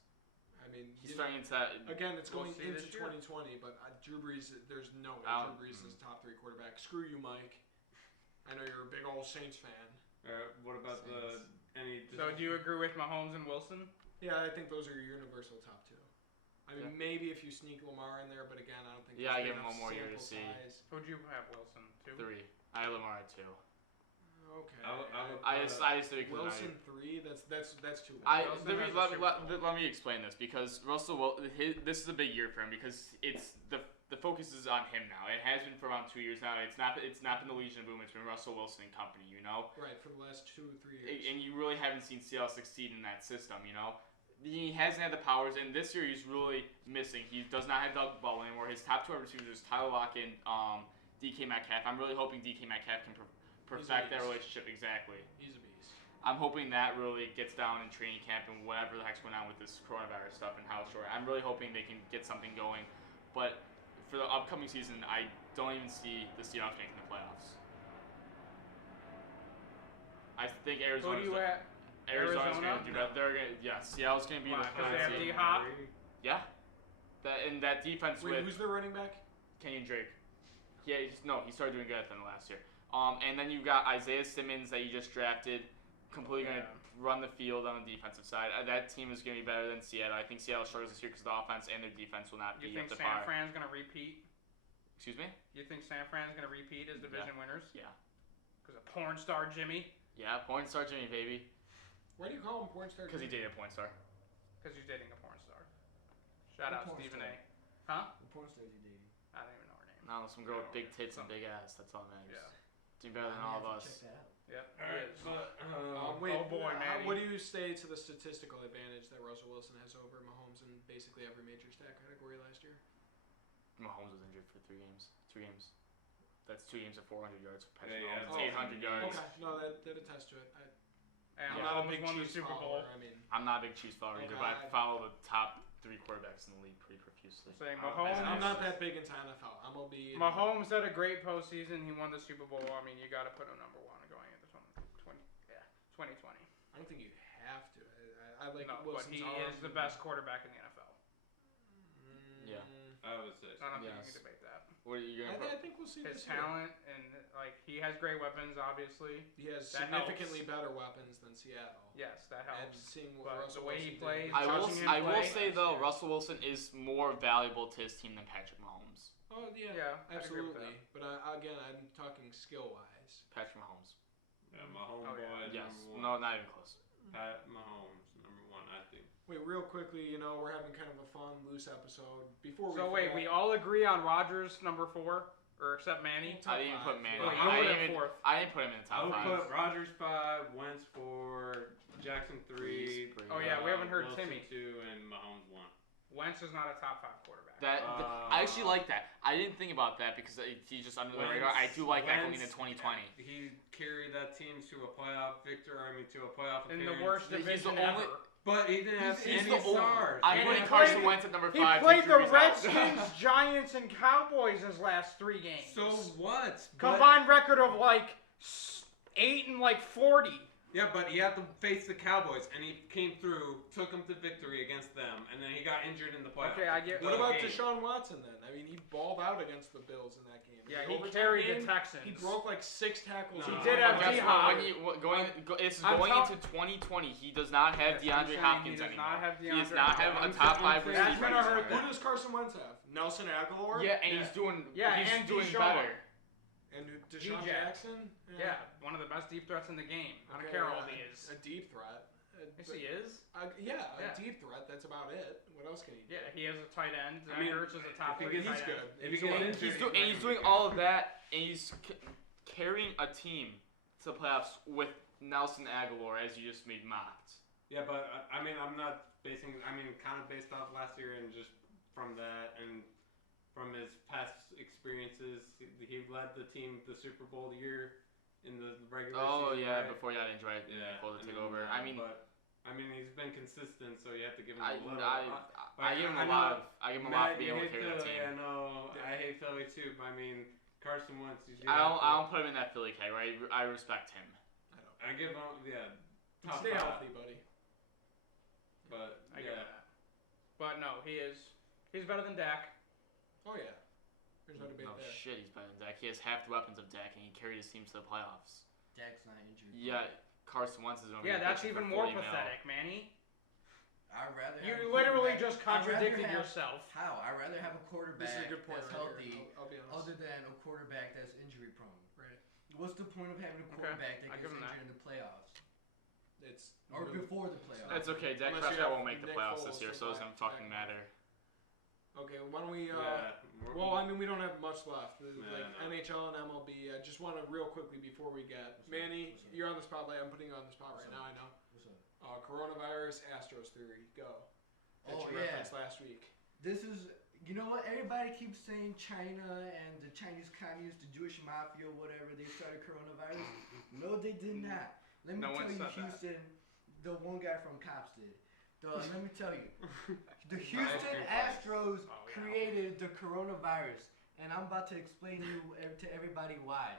I mean, He's starting into that. again, it's We'll going see into this year. 2020, but Drew Brees, there's no way Drew Brees is a top 3 quarterback. Screw you, Mike. I know you're a big old Saints fan. What about any? So do you agree with Mahomes and Wilson? Yeah, I think those are your universal top 2. I mean, Yeah. maybe if you sneak Lamar in there, but again, I don't think. Yeah, there's I give him enough one more year to sample see. size. Who'd you have, Wilson? 2? 3. I had Lamar at 2. Okay. I just did it because Wilson 3. That's too. Wilson has a Super Bowl. let me explain this because this is a big year for him because it's the the focus is on him now. It has been for around 2 years now. It's not been the Legion of Boom. It's been Russell Wilson and company. Right, for the last 2 or 3 years. And you really haven't seen Seattle succeed in that system. He hasn't had the powers, and this year he's really missing. He does not have Doug Baldwin anymore. His top 2 receivers is Tyler Lockett and DK Metcalf. I'm really hoping DK Metcalf can perfect that relationship exactly. He's a beast. I'm hoping that really gets down in training camp and whatever the heck's going on with this coronavirus stuff and how short. I'm really hoping they can get something going. But for the upcoming season, I don't even see the Seahawks making the playoffs. I think Arizona's Who do you at? Arizona's Arizona? going to do that. Seattle's going to be the Because they have seed. D-Hop? Yeah. That defense Wait, with who's their running back? Kenyon Drake. Yeah, he started doing good at the end of last year. And then you've got Isaiah Simmons that you just drafted, completely going to run the field on the defensive side. That team is going to be better than Seattle. I think Seattle struggles this year because the offense and their defense will not You be up think to San par. Fran's going to repeat? Excuse me? You think San Fran's going to repeat as division winners? Yeah. Because of porn star Jimmy? Yeah, porn star Jimmy, baby. Why do you call him porn star? Because he dated a porn star. Because he's dating a porn star. Shout out Porn Stephen star? A. Huh? What porn star is he dating? I don't even know her name. No, some girl with big tits and big ass. That's all that matters. Yeah. Doing better than all of us. Check that out. Yep. Alright, It is. but Wait, oh boy, man. what do you say to the statistical advantage that Russell Wilson has over Mahomes in basically every major stat category last year? Mahomes was injured for 3 games. 2 games. That's 2 games of 400 yards for Patrick Yeah, Mahomes. It's 800 yards. Okay, no, that attests to it. And I'm not a Mahomes big won the Chiefs Super Bowl. follower. I mean, I'm not a big Chiefs follower either, but I follow the top 3 quarterbacks in the league pretty profusely. Saying I'm Mahomes. not that big into NFL. I'm gonna be. Mahomes had a great postseason. He won the Super Bowl. I mean, you got to put him number 1 going into 2020. I don't think you have to. I like No, Wilson's but he arm is the and- best quarterback in the NFL. Yeah. I would say I don't think Yes. you can debate that. What are you I, going to I think we'll see His this year. talent and he has great weapons. Obviously, He has that significantly helps. better weapons than Seattle. yes, that And helps. seeing what But Russell the way he Wilson plays, did. I will say though, last Russell Wilson is more valuable to his team than Patrick Mahomes. Oh yeah, Yeah, I'd agree with absolutely. But again, I'm talking skill wise. Patrick Mahomes. yeah, my homeboy Oh, yeah. Yes. number 1. No, not even close. Pat Mahomes, number 1, I think. Wait, real quickly, we're having kind of a fun, loose episode. Before we So wait, forget- we all agree on Rodgers number 4, or except Manny. Top I didn't even put five. Manny. Wait, I you put didn't him even- 4th. I didn't put him in the I top would 5. put Rodgers 5, Wentz 4, Jackson 3. Breeze. Oh yeah, we haven't heard Wilson Timmy. 2, and Mahomes 1. Wentz is not a top 5 quarterback. I actually like that. I didn't think about that because he's just under the radar. I do like that going into 2020. He carried that team to a playoff to a playoff in appearance. the worst He's the division only- ever. But he didn't have He's any the only- stars. I'm And putting he Carson played- Wentz at number 5. He take played the Drew Brees out. Redskins, Giants, and Cowboys his last 3 games. So what? But, Combined record of 8 and 40. yeah, but he had to face the Cowboys, and he came through, took them to victory against them, and then he got injured in the playoffs. Okay, I get- What The about game. Deshaun Watson then? I mean, he balled out against the Bills in that game. Yeah, In he overtime carried game, the Texans. He broke 6 tackles. No. He did have Guess D-Hop. what? This is I'm going tell- into 2020. He does not have Yes, I'm DeAndre saying Hopkins he does anymore. not have He does DeAndre not have a Hopkins. top 5 receiver. That's gonna hurt Who does Carson Wentz have? Nelson Aguilar? Yeah, and he's doing. Yeah, he's and doing Deshaun. better. And Deshaun DJ. Jackson? Yeah, one of the best deep threats in the game. I don't Okay, care how yeah, old he is. A deep threat. Yes, he is. Yeah, Yeah. a deep threat. That's about it. What else can he do? Yeah, he has a tight end. I mean, Ertz is a top if 3 he tight gets- end. He's good. If he gets injured, He's doing all of that, and he's carrying a team to the playoffs with Nelson Aguilar, as you just made mocked. Yeah, but I mean, I'm not basing. I mean, kind of based off last year and just from that and from his past experiences, he led the team the Super Bowl year in the regular Oh season. yeah, right? before he got injured, right Yeah, before the and takeover. then, I mean, but I mean, he's been consistent, so you have to give him I a little. give him I a know- lot of. I give him a lot Matt, for being you able to hate carry that Philly, team. I know. I hate Philly too, but I mean, Carson Wentz. I don't put him in that Philly category. I respect him. I give him top Stay 5, healthy, buddy. but I get yeah. that. But no, he's better than Dak. Oh yeah. There's no debate No there. shit, he's better than Dak. He has half the weapons of Dak, and he carried his team to the playoffs. Dak's not injured. Yeah, Carson Wentz is over Yeah, here that's pitching even for more 40 mil. pathetic, Manny. I'd rather have You a literally quarterback- just I'd rather contradicted have- yourself. How? I'd rather have a quarterback This is a good point that's right healthy here. I'll be honest. other than a quarterback that's injury prone. Right. What's the point of having a quarterback that I gets give him injured that. in the playoffs? It's Or really- before the playoffs? That's okay. Dak Unless you Prescott have won't make the Nick playoffs Foles this year, or so it doesn't Dak fucking matter. Okay, why don't we? Yeah. Well, I mean, we don't have much left. Like no. NHL and MLB. I just want to real quickly before we get Manny. You're on the spotlight. I'm putting you on the spot right now. I know. What's up? Coronavirus, Astros theory. Go. That Oh, you yeah. referenced last week. This is, you know what? Everybody keeps saying China and the Chinese communists, the Jewish mafia, whatever, they started coronavirus. No, they did not. Let me No tell one you, said that. Houston, the one guy from Cops did. Let me tell you, the Houston Astros created the coronavirus, and I'm about to explain to everybody why.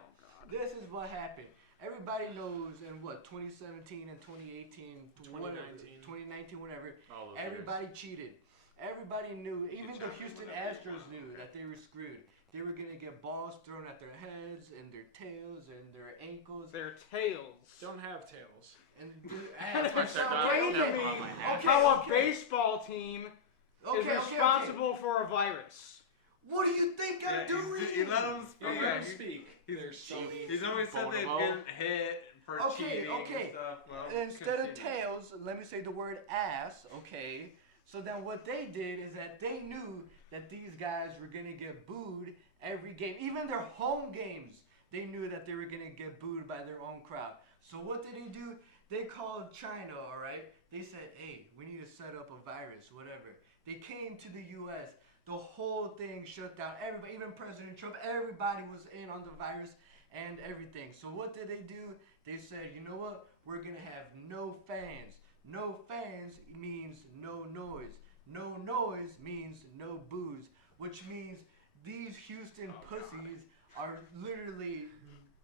This is what happened. Everybody knows in 2017 and 2018, 2019, whatever, All those everybody cheated. Everybody knew, even the Houston Astros knew that they were screwed. They were gonna get balls thrown at their heads and their tails and their ankles. Their tails. Don't have tails. And Explain to me Okay, how okay. a baseball team is responsible for a virus. What do you think I'm doing? You let him speak. Don't let him speak. There's so many. He's always said they've been hit for cheating and stuff. Well, Instead of continue. tails, let me say the word ass, okay? So then what they did is that they knew that these guys were going to get booed every game. Even their home games, they knew that they were going to get booed by their own crowd. So what did they do? They called China, all right? They said, hey, we need to set up a virus, whatever. They came to the U.S. The whole thing shut down. Everybody, even President Trump, everybody was in on the virus and everything. So what did they do? They said, you know what? We're going to have no fans. No fans means no noise. No noise means no booze, which means these Houston pussies are literally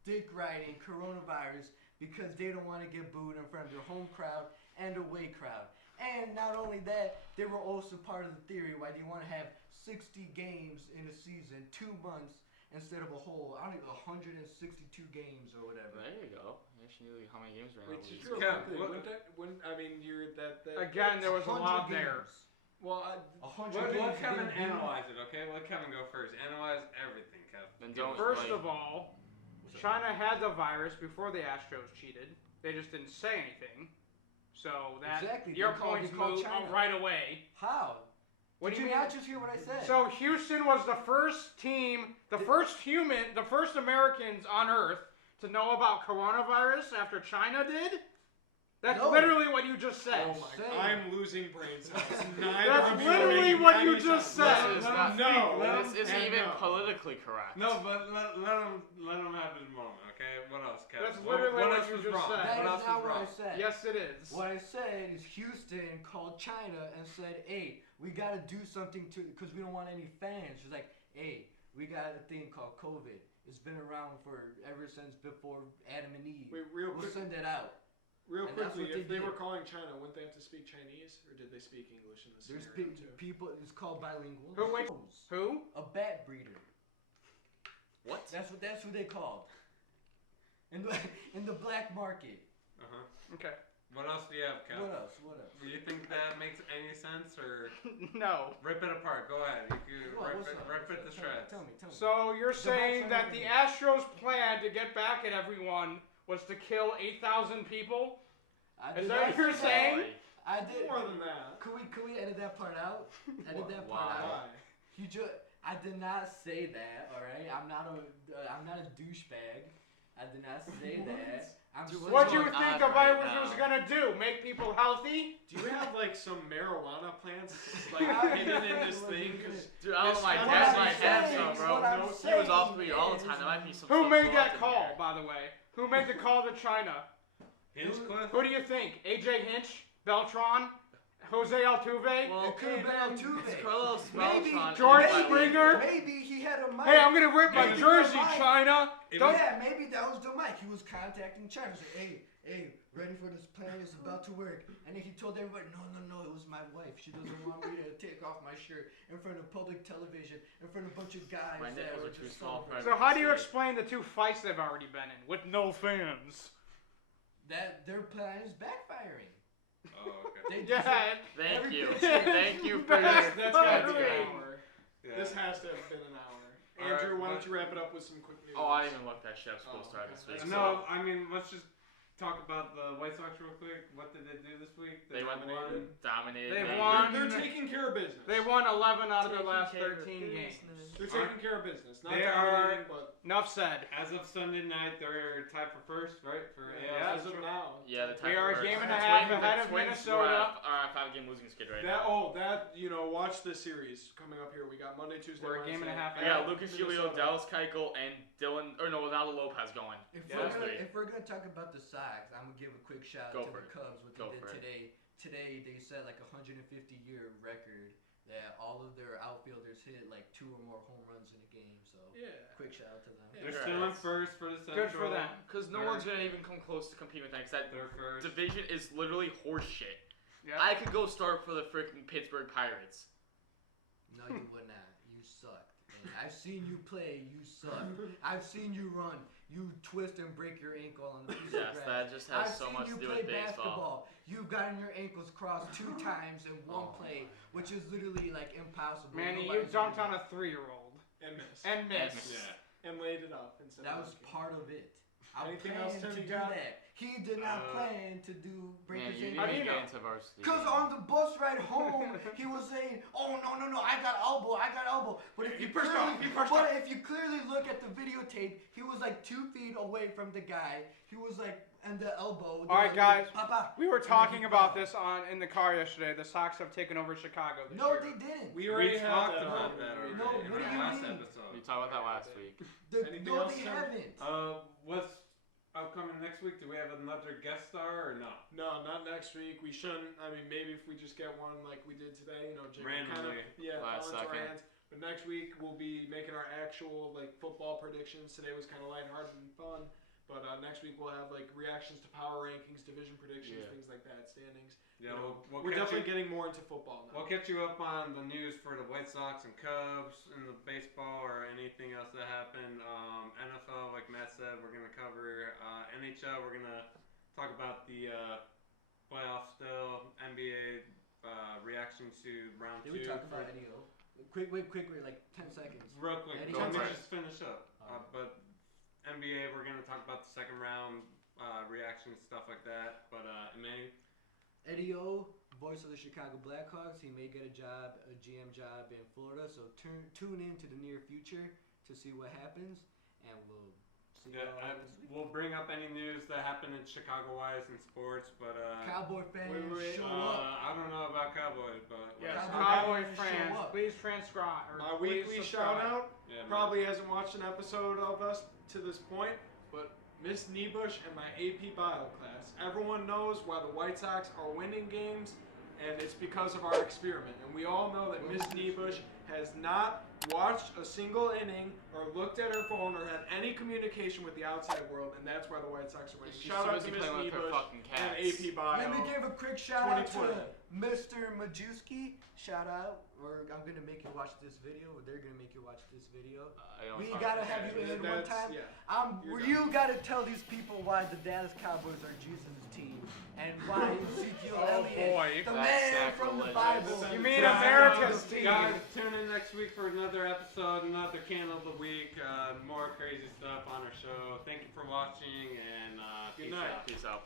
dick riding coronavirus because they don't want to get booed in front of their home crowd and away crowd. And not only that, they were also part of the theory why they want to have 60 games in a season, 2 months, instead of a whole, I don't know, 162 games or whatever. There you go. You actually knew how many games were in Wait, that just league. real Yeah, quickly, what- I mean, you're that. Again, there was a 100 lot games. there. Well, 100 Let games. Kevin didn't analyze it, okay? Let Kevin go first. Analyze everything, Kevin. Then don't First like, of all, China had the virus before the Astros cheated. They just didn't say anything. So that Exactly, your they called- point's they called moved China. right away. How? What Did do you you mean? not just hear what I said? So Houston was the first team, the first Americans on Earth to know about coronavirus after China did? That's No. literally what you just said. Oh my! Same. I'm losing brain cells. Neither That's of you are literally making what you any just sense. said. This is Let not. him No. speak, let This him- isn't and even no. politically correct. No, but let him have his moment, okay? What else, Kevin? That's literally what else you was just wrong? said. That What is else not was what I wrong? said. Yes, it is. What I said is Houston called China and said, hey, we got to do something to, because we don't want any fans. She's like, hey, we got a thing called COVID. It's been around for ever since before Adam and Eve. Wait, real We'll quick. send it out. Real And that's quickly, what they if they did. were calling China, wouldn't they have to speak Chinese, or did they speak English in this There's scenario too? people, it's called bilingual. Who, wait- Shows. Who? A bat breeder. What? That's who they called. In the black market. Uh-huh. Okay. What else do you have, Kevin? What else? What else? Do you think that makes any sense, or No. rip it apart? Go ahead. You can What- rip what's it, up? rip it to shreds. Tell me. So you're The saying Bucks are that the everything. Astros' plan to get back at everyone was to kill 8,000 people? I Is did that not what you're say saying? Like, I did. More than that. Could we edit that part out? Edit that Why? part out. Why? I did not say that. All right. I'm not a douchebag. I did not say that. I'm Dude, saying- What do you going think on the right virus was now? gonna do? Make people healthy? Do you have like some marijuana plants like I- hidden in this thing? 'Cause dude, I don't know. My What dad I'm might have saying some, is bro. what I'm He was saying off me all the is- time. There might be some. Who stuff made still that up in call, there. by the way? Who made the call to China? Hinchcliffe? Who do you think? AJ Hinch? Beltran? Jose Altuve? Well, It could've been Altuve. It's Carlos Maybe Beltran. George is Springer? Maybe he had a mic. Hey, I'm gonna rip my Maybe jersey, the mic- China! Don't Yeah, maybe that was the mic. He was contacting China. He's like, hey, ready for this plan? It's about to work. And then he told everybody, no, it was my wife. She doesn't want me to take off my shirt in front of public television, in front of a bunch of guys My that nipples were are too just small for celebrating. So how do you explain the 2 fights they've already been in with no fans? That their plan is backfiring. Oh, okay. They Yeah, Thank Every you. pitch- Thank you for That's your. That's got to be Right. an hour. Yeah. This has to have been an hour. All Andrew, right, why don't but- you wrap it up with some quick news? Oh, I didn't even look that shit. I'm supposed to start okay. this week. That's No, I mean, let's just talk about the White Sox real quick? What did they do this week? They dominated. They man. won. They're taking care of business. They won 11 out of their Taking last care of 13 games. They're taking care of business. Not They dominating, but Enough said. As of Sunday night, they're tied for first, right? For yeah, as of Central. now. Yeah, the We are a first. game and a The half Twins- ahead the of Twins Minnesota. Are on a 5-game losing skid right That now. watch the series coming up here. We got Monday, Tuesday, We're a Wednesday. game and a half We got ahead. Lucas Giolito, Dallas Keuchel, and Dylan, or no, Ronaldo Lopez going. If, Yeah, we're those gonna, three. if we're gonna talk about the Sox, I'm gonna give a quick shout Go out to for the it. Cubs. What Go they for did it. today. Today they set like a 150-year record that all of their outfielders hit like 2 or more home runs in a game. So Yeah. quick shout out to them. They're Yeah. still in first for the Central. Good for them. Because no one's going to even come close to competing with that. 'Cause that They're first. division is literally horse shit. Yeah. I could go start for the freaking Pittsburgh Pirates. No, you would not. You sucked. Man. I've seen you play. You suck. I've seen you run. You twist and break your ankle on the piece of Yes, grass. that just has I've so seen much you to do play with baseball. basketball. You've gotten your ankles crossed 2 times in one Oh play, which is literally like impossible. Manny, you Nobody's dunked doing on a 3-year-old And missed. and missed. Yeah. And laid it up. And said that. That was okay. part of it. I Anything planned else, to Tony do got? that. He did not plan to do break Man, his you ankle. need do to you get know? into varsity. Because on the bus ride home, he was saying, "Oh no, I got elbow." But if He you pushed clearly, off, he pushed but off. if you clearly look at the videotape, he was like 2 feet away from the guy. He was like, and the elbow. All right, guys. Papa. We were talking he about fell. this in the car yesterday. The Sox have taken over Chicago this No, year. they didn't. We already We had talked that about already. that already No, in what our do you last mean? episode. We talked about that last week. Anything No, else, they Tim? haven't. What's upcoming next week? Do we have another guest star or no? No, not next week. We shouldn't. I mean, maybe if we just get one like we did today, Jake Randomly. Last fall into our second. hands. But next week we'll be making our actual football predictions. Today was kind of lighthearted and fun, but next week we'll have reactions to power rankings, division predictions, Yeah. things like that, standings. Yeah, we'll We're catch definitely you, getting more into football now. we'll catch you up on the news for the White Sox and Cubs and the baseball or anything else that happened. NFL, like Matt said, we're gonna cover NHL. We're gonna talk about the playoffs still. NBA reactions to round Did 2. we talk about NEO? Quick, like 10 seconds. Real quick, Eddie let me Johnson. just finish up. But NBA, we're gonna talk about the second round reactions, stuff like that. But Emmanuel, Eddie O, voice of the Chicago Blackhawks. He may get a GM job in Florida. So tune in to the near future to see what happens, and we'll see yeah, you all this week. we'll bring up any news that happened in Chicago-wise in sports. But Cowboy fans, wait. show up. I don't know about Cowboys, but Yes, Cowboy Cowboy fans, show fans, up. please transcribe. My weekly shout out yeah, probably hasn't watched an episode of us to this point, but Miss Niebush and my AP Bio class. Everyone knows why the White Sox are winning games, and it's because of our experiment. And we all know that Miss Niebush has not watched a single inning or looked at her phone or had any communication with the outside world, and that's why the White Sox are winning. She's Shout so out to busy Miss playing with her Niebush fucking and cats. AP Bio. Let me give a quick shout out to 2020. Mr. Majewski. Shout out. I'm gonna make you watch this video. Or they're gonna make you watch this video. We gotta have you in one time. You're You gotta tell these people why the Dallas Cowboys are Jesus' team and why Ezekiel Oh, Elliott, boy. the That's man from the sacrilegious. Bible. You mean Guys, America's team? Guys, tune in next week for another episode, another Candle of the Week, more crazy stuff on our show. Thank you for watching, and Good peace night. out. Peace out.